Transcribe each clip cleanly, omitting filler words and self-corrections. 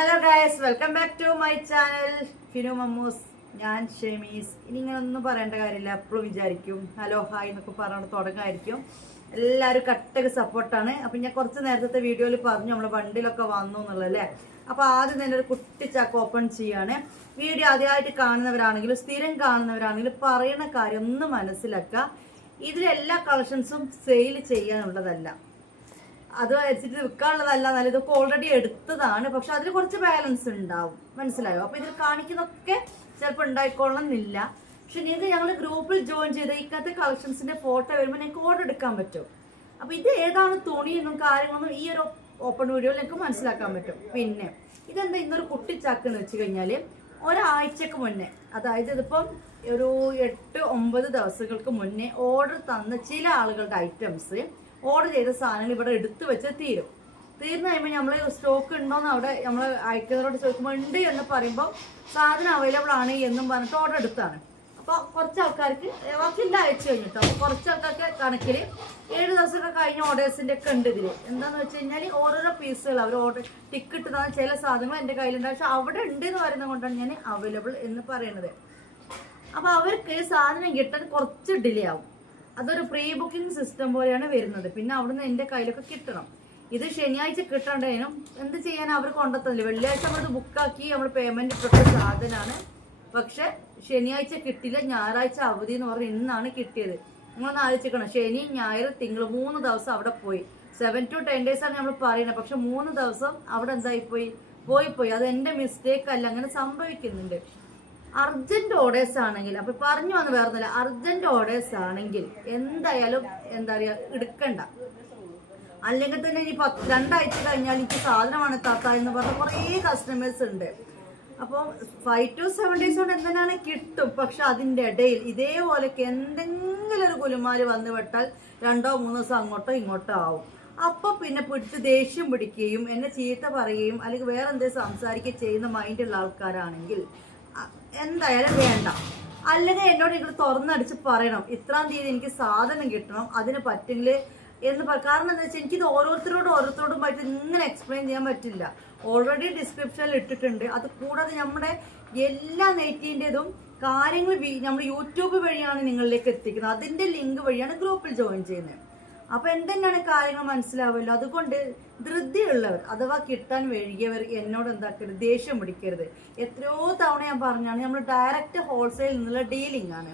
Hello guys, welcome back to my channel Finu Mammoos. ഞാൻ ഷെമീസ്. ഇനി ഇങ്ങനൊന്നും പറയേണ്ട കാര്യമില്ല. എപ്പോഴും വിചാരിക്കും ഹലോ ഹായ് എന്നൊക്കെ പറഞ്ഞ് തുടങ്ങായിരിക്കും. എല്ലാവരും കട്ടക്ക് സപ്പോർട്ടാണ്. അപ്പം ഞാൻ കുറച്ച് നേരത്തെ വീഡിയോയിൽ പറഞ്ഞു നമ്മൾ വണ്ടിയിലൊക്കെ വന്നു എന്നുള്ളതല്ലേ. അപ്പോൾ ആദ്യം തന്നെ ഒരു കുട്ടി ചാക്ക് ഓപ്പൺ ചെയ്യാണ്. വീഡിയോ ആദ്യമായിട്ട് കാണുന്നവരാണെങ്കിലും സ്ഥിരം കാണുന്നവരാണെങ്കിലും പറയുന്ന കാര്യം ഒന്ന് മനസ്സിലാക്കുക. ഇതിലെല്ലാ കളക്ഷൻസും സെയിൽ ചെയ്യാനുള്ളതല്ല, അത് വെച്ചിട്ട് വിൽക്കാനുള്ളതല്ല. നല്ല ഇതൊക്കെ ഓൾറെഡി എടുത്തതാണ്, പക്ഷെ അതിൽ കുറച്ച് ബാലൻസ് ഉണ്ടാവും. മനസ്സിലായോ? അപ്പൊ ഇതിൽ കാണിക്കുന്നതൊക്കെ ചിലപ്പോൾ ഉണ്ടായിക്കൊള്ളണമെന്നില്ല. പക്ഷെ നിങ്ങൾക്ക് ഞങ്ങൾ ഗ്രൂപ്പിൽ ജോയിൻ ചെയ്ത് ഇക്കത്തെ കളക്ഷൻസിന്റെ ഫോട്ടോ വരുമ്പോൾ നിങ്ങൾക്ക് ഓർഡർ എടുക്കാൻ പറ്റും. അപ്പൊ ഇത് ഏതാണ് തുണിയെന്നും കാര്യങ്ങളൊന്നും ഈ ഒരു ഓപ്പൺ വീഡിയോയിൽ നിങ്ങൾക്ക് മനസ്സിലാക്കാൻ പറ്റും. പിന്നെ ഇതെന്താ ഇന്നൊരു കുട്ടിച്ചാക്ക് എന്ന് വെച്ച് കഴിഞ്ഞാൽ ഒരാഴ്ചക്ക് മുന്നേ, അതായത് ഇതിപ്പം ഒരു 8-9 ദിവസങ്ങൾക്ക് മുന്നേ ഓർഡർ തന്ന ചില ആളുകളുടെ ഐറ്റംസ്, ഓർഡർ ചെയ്ത സാധനങ്ങൾ ഇവിടെ എടുത്തു വെച്ച് തീർന്നു കഴിയുമ്പോൾ നമ്മൾ സ്റ്റോക്ക് ഉണ്ടോന്ന് അവിടെ നമ്മൾ അയക്കുന്നവരോട് ചോദിക്കുമ്പോൾ ഉണ്ട് എന്ന് പറയുമ്പോൾ സാധനം അവൈലബിൾ ആണ് എന്നും പറഞ്ഞിട്ട് ഓർഡർ എടുത്താണ്. അപ്പോൾ കുറച്ച് ആൾക്കാർക്ക് ബാക്കിയുള്ള അയച്ചു കഴിഞ്ഞിട്ടോ. അപ്പോൾ കുറച്ച് ആൾക്കാർക്ക് കണക്കിൽ 7 ദിവസമൊക്കെ കഴിഞ്ഞ ഓർഡേഴ്സിൻ്റെ ഒക്കെ ഉണ്ട് ഇതിൽ. എന്താണെന്ന് വെച്ച് കഴിഞ്ഞാൽ ഓരോരോ പീസുകൾ അവർ ഓർഡർ ടിക്കറ്റ് തന്ന ചില സാധനങ്ങൾ എൻ്റെ കയ്യിലുണ്ട്, പക്ഷെ അവിടെ ഉണ്ട് എന്ന് പറയുന്നത് കൊണ്ടാണ് ഞാൻ അവൈലബിൾ എന്ന് പറയുന്നത്. അപ്പോൾ അവർക്ക് സാധനം കിട്ടാൻ കുറച്ച് ഡിലേ ആവും. അതൊരു പ്രീ ബുക്കിംഗ് സിസ്റ്റം പോലെയാണ് വരുന്നത്. പിന്നെ അവിടുന്ന് എൻ്റെ കയ്യിലൊക്കെ കിട്ടണം. ഇത് ശനിയാഴ്ച കിട്ടണ്ടേനും എന്ത് ചെയ്യാൻ അവർ കൊണ്ടെത്തില്ല. വെള്ളിയാഴ്ച നമ്മളിത് ബുക്കാക്കി നമ്മൾ പേയ്മെന്റ് ഇട്ട സാധനമാണ്, പക്ഷെ ശനിയാഴ്ച കിട്ടില്ല. ഞായറാഴ്ച അവധി എന്ന് പറഞ്ഞ് ഇന്നാണ് കിട്ടിയത്. നിങ്ങളൊന്ന് ആലോചിക്കണം, ശനി ഞായർ തിങ്കൾ 3 ദിവസം അവിടെ പോയി. 7 to 10 days ആണ് നമ്മൾ പറയുന്നത്, പക്ഷെ 3 ദിവസം അവിടെ എന്തായി പോയി. അത് എൻ്റെ മിസ്റ്റേക്ക് അല്ല, അങ്ങനെ സംഭവിക്കുന്നുണ്ട്. അർജന്റ് ഓർഡേഴ്സ് ആണെങ്കിൽ, അപ്പൊ പറഞ്ഞു വന്ന് വേറൊന്നുമില്ല, അർജന്റ് ഓർഡേഴ്സ് ആണെങ്കിൽ എന്തായാലും എന്താ പറയാ എടുക്കണ്ട. അല്ലെങ്കിൽ തന്നെ ഇനി 2 ആഴ്ച കഴിഞ്ഞാൽ എനിക്ക് സാധനമാണ് താത്ത എന്ന് പറഞ്ഞ കുറേ കസ്റ്റമേഴ്സ് ഉണ്ട്. അപ്പോൾ 5 to 7 days കൊണ്ട് എന്തിനാണ് കിട്ടും. പക്ഷെ അതിൻ്റെ ഇടയിൽ ഇതേപോലെയൊക്കെ എന്തെങ്കിലും ഒരു കുലുമാല് വന്ന് വിട്ടാൽ 2-3 ദിവസം അങ്ങോട്ടോ ഇങ്ങോട്ടോ ആവും. അപ്പൊ പിന്നെ പിടിച്ച് ദേഷ്യം പിടിക്കുകയും എന്നെ ചീത്ത പറയുകയും അല്ലെങ്കിൽ വേറെ എന്തെങ്കിലും സംസാരിക്കുകയും ചെയ്യുന്ന മൈൻഡുള്ള ആൾക്കാരാണെങ്കിൽ എന്തായാലും വേണ്ട. അല്ലെങ്കിൽ എന്നോട് നിങ്ങൾ തുറന്നടിച്ച് പറയണം, ഇത്രാം തീയതി എനിക്ക് സാധനം കിട്ടണം, അതിന് പറ്റില്ല എന്ന് കാരണം എന്താ വെച്ചാൽ എനിക്കിത് ഓരോരുത്തരോടുമായിട്ട് ഇങ്ങനെ എക്സ്പ്ലെയിൻ ചെയ്യാൻ പറ്റില്ല. ഓൾറെഡി ഡിസ്ക്രിപ്ഷനിൽ ഇട്ടിട്ടുണ്ട്. അത് കൂടാതെ നമ്മുടെ എല്ലാ നെറ്റിൻ്റെതും കാര്യങ്ങൾ നമ്മൾ യൂട്യൂബ് വഴിയാണ് നിങ്ങളിലേക്ക് എത്തിക്കുന്നത്. അതിൻ്റെ ലിങ്ക് വഴിയാണ് ഗ്രൂപ്പിൽ ജോയിൻ ചെയ്യുന്നത്. അപ്പൊ എന്തെന്നാണ് കാര്യങ്ങൾ മനസ്സിലാവുമല്ലോ. അതുകൊണ്ട് ധൃതിയുള്ളവർ അഥവാ കിട്ടാൻ വൈകിയവർ എന്നോട് എന്താക്കരുത്, ദേഷ്യം പിടിക്കരുത്. എത്രയോ തവണ ഞാൻ പറഞ്ഞാണ്, നമ്മൾ ഡയറക്റ്റ് ഹോൾസെയിൽ നിന്നുള്ള ഡീലിംഗ് ആണ്.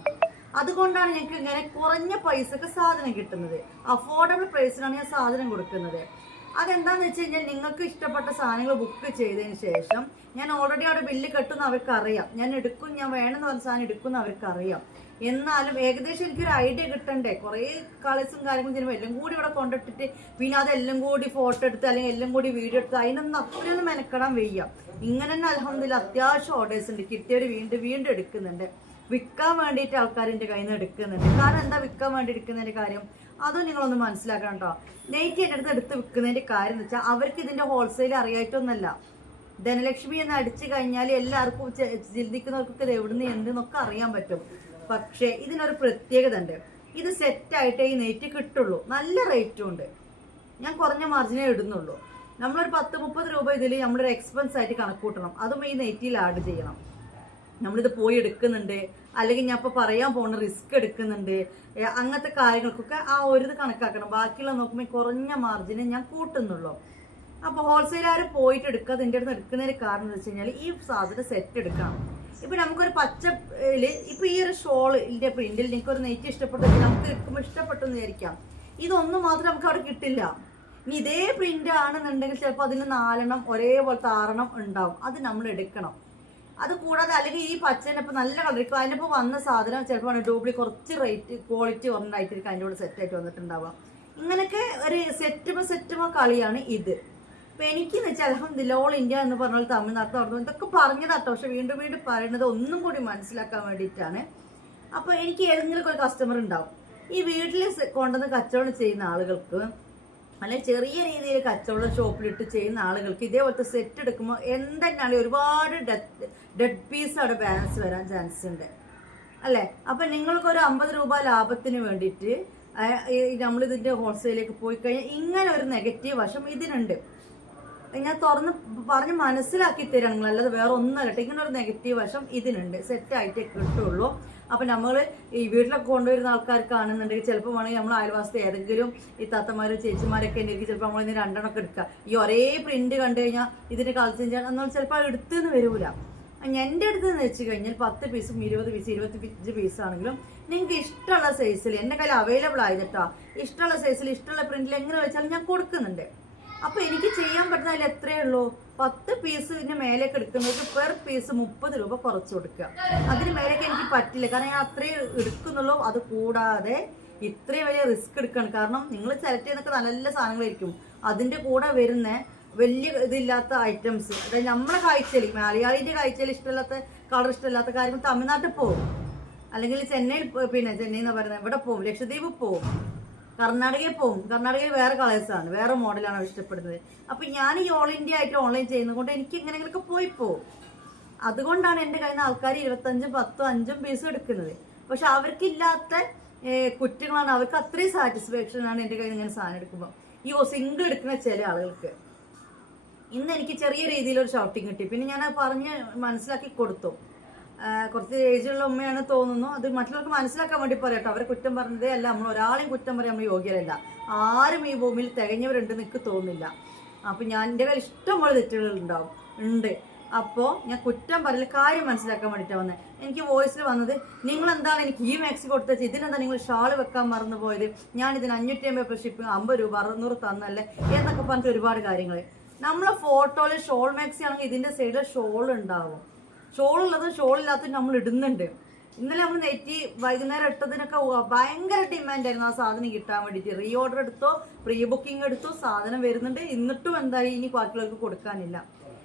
അതുകൊണ്ടാണ് ഞങ്ങൾക്ക് ഇങ്ങനെ കുറഞ്ഞ പൈസക്ക് സാധനം കിട്ടുന്നത്. അഫോർഡബിൾ പ്രൈസിനാണ് ഞാൻ സാധനം കൊടുക്കുന്നത്. അതെന്താന്ന് വെച്ച് കഴിഞ്ഞാൽ നിങ്ങൾക്ക് ഇഷ്ടപ്പെട്ട സാധനങ്ങൾ ബുക്ക് ചെയ്തതിന് ശേഷം ഞാൻ ഓൾറെഡി അവിടെ ബില്ല് കെട്ടുന്ന അവർക്ക് അറിയാം. ഞാൻ വേണമെന്ന് പറഞ്ഞ സാധനം എടുക്കുന്ന അവർക്ക് അറിയാം. എന്നാലും ഏകദേശം എനിക്കൊരു ഐഡിയ കിട്ടണ്ടേ. കുറേ കളേഴ്സും കാര്യങ്ങളും ചെയ്യുമ്പോൾ എല്ലാം കൂടി ഇവിടെ കൊണ്ടിട്ടിട്ട് പിന്നെ അതെല്ലാം കൂടി ഫോട്ടോ എടുത്ത് അല്ലെങ്കിൽ എല്ലാം കൂടി വീഡിയോ എടുത്ത് അതിനൊന്നും അത്രയൊന്നും മെനക്കെടാൻ വയ്യ. ഇങ്ങനെ തന്നെ അൽഹംദുലില്ലാ അത്യാവശ്യം ഓർഡേഴ്സ് ഉണ്ട്. കിട്ടിയവർ വീണ്ടും എടുക്കുന്നുണ്ട്. വിൽക്കാൻ വേണ്ടിയിട്ട് ആൾക്കാരിൻ്റെ കയ്യിൽ നിന്ന് എടുക്കുന്നുണ്ട്. കാരണം എന്താ വിൽക്കാൻ വേണ്ടി എടുക്കുന്നതിൻ്റെ കാര്യം അതും നിങ്ങളൊന്ന് മനസ്സിലാക്കണം കേട്ടോ. നെയ്റ്റ് എൻ്റെ അടുത്ത് എടുത്ത് വിൽക്കുന്നതിൻ്റെ കാര്യം എന്ന് വെച്ചാൽ അവർക്ക് ഇതിൻ്റെ ഹോൾസെയിൽ അറിയായിട്ടൊന്നല്ല. ധനലക്ഷ്മി എന്ന് അടിച്ചു കഴിഞ്ഞാൽ എല്ലാവർക്കും ചിന്തിക്കുന്നവർക്കൊക്കെ ഇത് എവിടുന്ന് എന്തെന്നൊക്കെ അറിയാൻ പറ്റും. പക്ഷേ ഇതിനൊരു പ്രത്യേകത ഉണ്ട്. ഇത് സെറ്റായിട്ടേ ഈ നെയ്റ്റ് കിട്ടുള്ളൂ. നല്ല റേറ്റും ഉണ്ട്. ഞാൻ കുറഞ്ഞ മാർജിനേ ഇടുന്നുള്ളൂ. നമ്മളൊരു 10-30 രൂപ ഇതിൽ നമ്മളൊരു എക്സ്പെൻസ് ആയിട്ട് കണക്കൂട്ടണം. അതും ഈ നെയ്റ്റിൽ ആഡ് ചെയ്യണം. നമ്മളിത് പോയി എടുക്കുന്നുണ്ട്, അല്ലെങ്കിൽ ഞാൻ ഇപ്പോൾ പറയാൻ പോകുന്ന റിസ്ക് എടുക്കുന്നുണ്ട്, അങ്ങനത്തെ കാര്യങ്ങൾക്കൊക്കെ ആ ഒരു ഇത് കണക്കാക്കണം. ബാക്കിയുള്ള നോക്കുമ്പോൾ കുറഞ്ഞ മാർജിനെ ഞാൻ കൂട്ടുന്നുള്ളൂ. അപ്പോൾ ഹോൾസെയിലുകാർ പോയിട്ട് എടുക്കാതെ എൻ്റെ അടുത്ത് എടുക്കുന്നതിന് കാരണം എന്ന് വെച്ച് കഴിഞ്ഞാൽ ഈ സാധനം സെറ്റ് എടുക്കണം. ഇപ്പം നമുക്കൊരു പച്ചയിൽ ഇപ്പം ഈ ഒരു ഷോളിൻ്റെ പ്രിന്റിൽ എനിക്കൊരു നെയ്റ്റ് ഇഷ്ടപ്പെട്ടെങ്കിൽ നമുക്ക് എടുക്കുമ്പോൾ ഇഷ്ടപ്പെട്ടെന്ന് വിചാരിക്കാം. ഇതൊന്നും മാത്രം നമുക്ക് അവിടെ കിട്ടില്ല. ഇനി ഇതേ പ്രിന്റ് ആണെന്നുണ്ടെങ്കിൽ ചിലപ്പോൾ അതിന് 4 ഒരേപോലത്തെ 6 ഉണ്ടാവും. അത് നമ്മൾ എടുക്കണം. അത് കൂടാതെ അല്ലെങ്കിൽ ഈ പച്ചനെ ഇപ്പം നല്ല കളർ ഇപ്പം അതിനിപ്പോൾ വന്ന സാധനം ചിലപ്പോൾ കുറച്ച് റേറ്റ് ക്വാളിറ്റി കുറഞ്ഞായിട്ടിരിക്കും അതിൻ്റെ കൂടെ സെറ്റായിട്ട് വന്നിട്ടുണ്ടാവുക. ഇങ്ങനെയൊക്കെ ഒരു സെറ്റുമോ കളിയാണ് ഇത്. അപ്പം എനിക്കെന്ന് വെച്ചാൽ അൽഹംദുലില്ലാ ഓൾ ഇന്ത്യ എന്ന് പറഞ്ഞാൽ തമിഴ്നാട്ടിൽ നടന്നു ഇതൊക്കെ പറഞ്ഞതാട്ടോ. പക്ഷെ വീണ്ടും പറയുന്നത് ഒന്നും കൂടി മനസ്സിലാക്കാൻ വേണ്ടിയിട്ടാണ്. അപ്പോൾ എനിക്ക് ഏതെങ്കിലും ഒരു കസ്റ്റമർ ഉണ്ടാവും. ഈ വീട്ടിൽ കൊണ്ടുവന്ന് കച്ചവടം ചെയ്യുന്ന ആളുകൾക്ക് അല്ലെങ്കിൽ ചെറിയ രീതിയിൽ കച്ചവടം ഷോപ്പിലിട്ട് ചെയ്യുന്ന ആളുകൾക്ക് ഇതേപോലത്തെ സെറ്റ് എടുക്കുമ്പോൾ എന്തെന്നാണ് ഒരുപാട് ഡെഡ് പീസ് അവിടെ ബാലൻസ് വരാൻ ചാൻസ് ഉണ്ട് അല്ലേ. അപ്പം നിങ്ങൾക്കൊരു 50 രൂപ ലാഭത്തിന് വേണ്ടിയിട്ട് നമ്മളിതിൻ്റെ ഹോൾസെയിലേക്ക് പോയി കഴിഞ്ഞാൽ ഇങ്ങനെ ഒരു നെഗറ്റീവ് വശം ഇതിനുണ്ട്. ഞാൻ തുറന്ന് പറഞ്ഞ് മനസ്സിലാക്കി തരാണെങ്കിൽ, അല്ലാതെ വേറെ ഒന്നല്ല. ഇങ്ങനെ ഒരു നെഗറ്റീവ് വശം ഇതിനുണ്ട്. സെറ്റായിട്ടേ കിട്ടുള്ളൂ. അപ്പൊ നമ്മൾ ഈ വീട്ടിലൊക്കെ കൊണ്ടുവരുന്ന ആൾക്കാർ കാണുന്നുണ്ടെങ്കിൽ ചിലപ്പോൾ വേണമെങ്കിൽ നമ്മൾ അയൽവാസത്തെ ഏതെങ്കിലും ഈ താത്തമാരും ചേച്ചിമാരൊക്കെ ഉണ്ടെങ്കിൽ ചിലപ്പോൾ നമ്മൾ ഇതിന് രണ്ടെണ്ണമൊക്കെ എടുക്കുക. ഈ ഒരേ പ്രിന്റ് കണ്ടു കഴിഞ്ഞാൽ ഇതിന് കളക്ഷൻ എന്നാൽ ചിലപ്പോൾ എടുത്തുനിന്ന് വരൂല. എൻ്റെ അടുത്ത് എന്ന് വെച്ച് കഴിഞ്ഞാൽ 10 പീസും 20 പീസ് 25 പീസ് ആണെങ്കിലും നിങ്ങൾക്ക് ഇഷ്ടമുള്ള സൈസിൽ എൻ്റെ കയ്യിൽ അവൈലബിൾ ആയിട്ടാ. ഇഷ്ടമുള്ള സൈസിൽ ഇഷ്ടമുള്ള പ്രിന്റിൽ എങ്ങനെ വെച്ചാലും ഞാൻ കൊടുക്കുന്നുണ്ട്. അപ്പൊ എനിക്ക് ചെയ്യാൻ പറ്റുന്നതിൽ എത്രയേ ഉള്ളൂ, 10 പീസിന് മേലേക്ക് എടുക്കുന്നവർക്ക് പെർ പീസ് 30 രൂപ കുറച്ച് കൊടുക്കുക. അതിന് മേലേക്ക് എനിക്ക് പറ്റില്ല, കാരണം ഞാൻ അത്രയും എടുക്കുന്നുള്ളൂ. അത് കൂടാതെ ഇത്രയും വലിയ റിസ്ക് എടുക്കണം. കാരണം നിങ്ങൾ സെലക്ട് ചെയ്യുന്നൊക്കെ നല്ല സാധനങ്ങളായിരിക്കും. അതിന്റെ കൂടെ വരുന്ന വലിയ ഇതില്ലാത്ത ഐറ്റംസ്, അതായത് നമ്മളെ കാഴ്ചയിൽ, മലയാളിന്റെ കാഴ്ചയിൽ ഇഷ്ടമില്ലാത്ത കളർ ഇഷ്ടമില്ലാത്ത കാര്യങ്ങൾ തമിഴ്നാട്ടിൽ പോകും, അല്ലെങ്കിൽ ചെന്നൈയിൽ, പിന്നെ ചെന്നൈ എന്ന് പറയുന്നത് ഇവിടെ പോകും, ലക്ഷദ്വീപ് പോകും, കർണാടകയിൽ പോകും. കർണാടകയിൽ വേറെ കളേഴ്സാണ്, വേറെ മോഡലാണ് ഇഷ്ടപ്പെടുന്നത്. അപ്പൊ ഞാൻ ഈ ഓൾ ഇന്ത്യ ആയിട്ട് ഓൺലൈൻ ചെയ്യുന്നത് കൊണ്ട് എനിക്ക് എങ്ങനെയെങ്കിലൊക്കെ പോകും. അതുകൊണ്ടാണ് എൻ്റെ കയ്യിൽ നിന്ന് ആൾക്കാർ 25, 10, 5 പീസും എടുക്കുന്നത്. പക്ഷെ അവർക്കില്ലാത്ത കുറ്റങ്ങളാണ്, അവർക്ക് അത്രയും സാറ്റിസ്ഫാക്ഷൻ ആണ് എൻ്റെ കയ്യിൽ നിന്ന് ഇങ്ങനെ സാധനം എടുക്കുമ്പോൾ. ഈ സിംഗിൾ എടുക്കുന്ന ചില ആളുകൾക്ക് ഇന്ന് എനിക്ക് ചെറിയ രീതിയിലൊരു ഷൗട്ടിങ് കിട്ടി. പിന്നെ ഞാൻ പറഞ്ഞ് മനസ്സിലാക്കി കൊടുത്തു. കുറച്ച് ഏജുള്ള ഉമ്മയാണ് തോന്നുന്നു. അത് മറ്റുള്ളവർക്ക് മനസ്സിലാക്കാൻ വേണ്ടി പറയട്ടോ. അവരെ കുറ്റം പറഞ്ഞതേ അല്ല, നമ്മൾ ഒരാളെയും കുറ്റം പറയാൻ നമ്മൾ യോഗ്യരല്ല. ആരും ഈ ഭൂമിയിൽ തികഞ്ഞവരുണ്ടെന്ന് എനിക്ക് തോന്നുന്നില്ല. അപ്പം ഞാൻ എൻ്റെ കയ്യിൽ ഇഷ്ടംപോലെ തെറ്റുകൾ ഉണ്ട്. അപ്പോൾ ഞാൻ കുറ്റം പറയില്ല, കാര്യം മനസ്സിലാക്കാൻ വേണ്ടിയിട്ടാണ് വന്നത്. എനിക്ക് വോയിസിൽ വന്നത്, നിങ്ങൾ എന്താണ് എനിക്ക് ഈ മാക്സി കൊടുത്തത്, ഇതിനെന്താ നിങ്ങൾ ഷാൾ വെക്കാൻ മറന്നു പോയത്, ഞാൻ ഇതിന് 550 ഷിപ്പിംഗ് 50 രൂപ 600 തന്നല്ലേ എന്നൊക്കെ പറഞ്ഞിട്ട് ഒരുപാട് കാര്യങ്ങൾ. നമ്മളെ ഫോട്ടോയിൽ ഷോൾ മാക്സി ആണെങ്കിൽ ഇതിൻ്റെ സൈഡിൽ ഷോൾ ഉണ്ടാവും. ഷോൾ ഉള്ളതും ഷോൾ ഇല്ലാത്തതും നമ്മൾ ഇടുന്നുണ്ട്. ഇന്നലെ നമ്മൾ നെറ്റി വൈകുന്നേരം ഇട്ടതിനൊക്കെ ഭയങ്കര ഡിമാൻഡായിരുന്നു ആ സാധനം കിട്ടാൻ വേണ്ടിയിട്ട്. റീ ഓർഡർ എടുത്തോ, പ്രീ ബുക്കിംഗ് എടുത്തോ, സാധനം വരുന്നുണ്ട്. എന്നിട്ടും എന്തായി, ഇനി ബാക്കിയുള്ളവർക്ക് കൊടുക്കാനില്ല.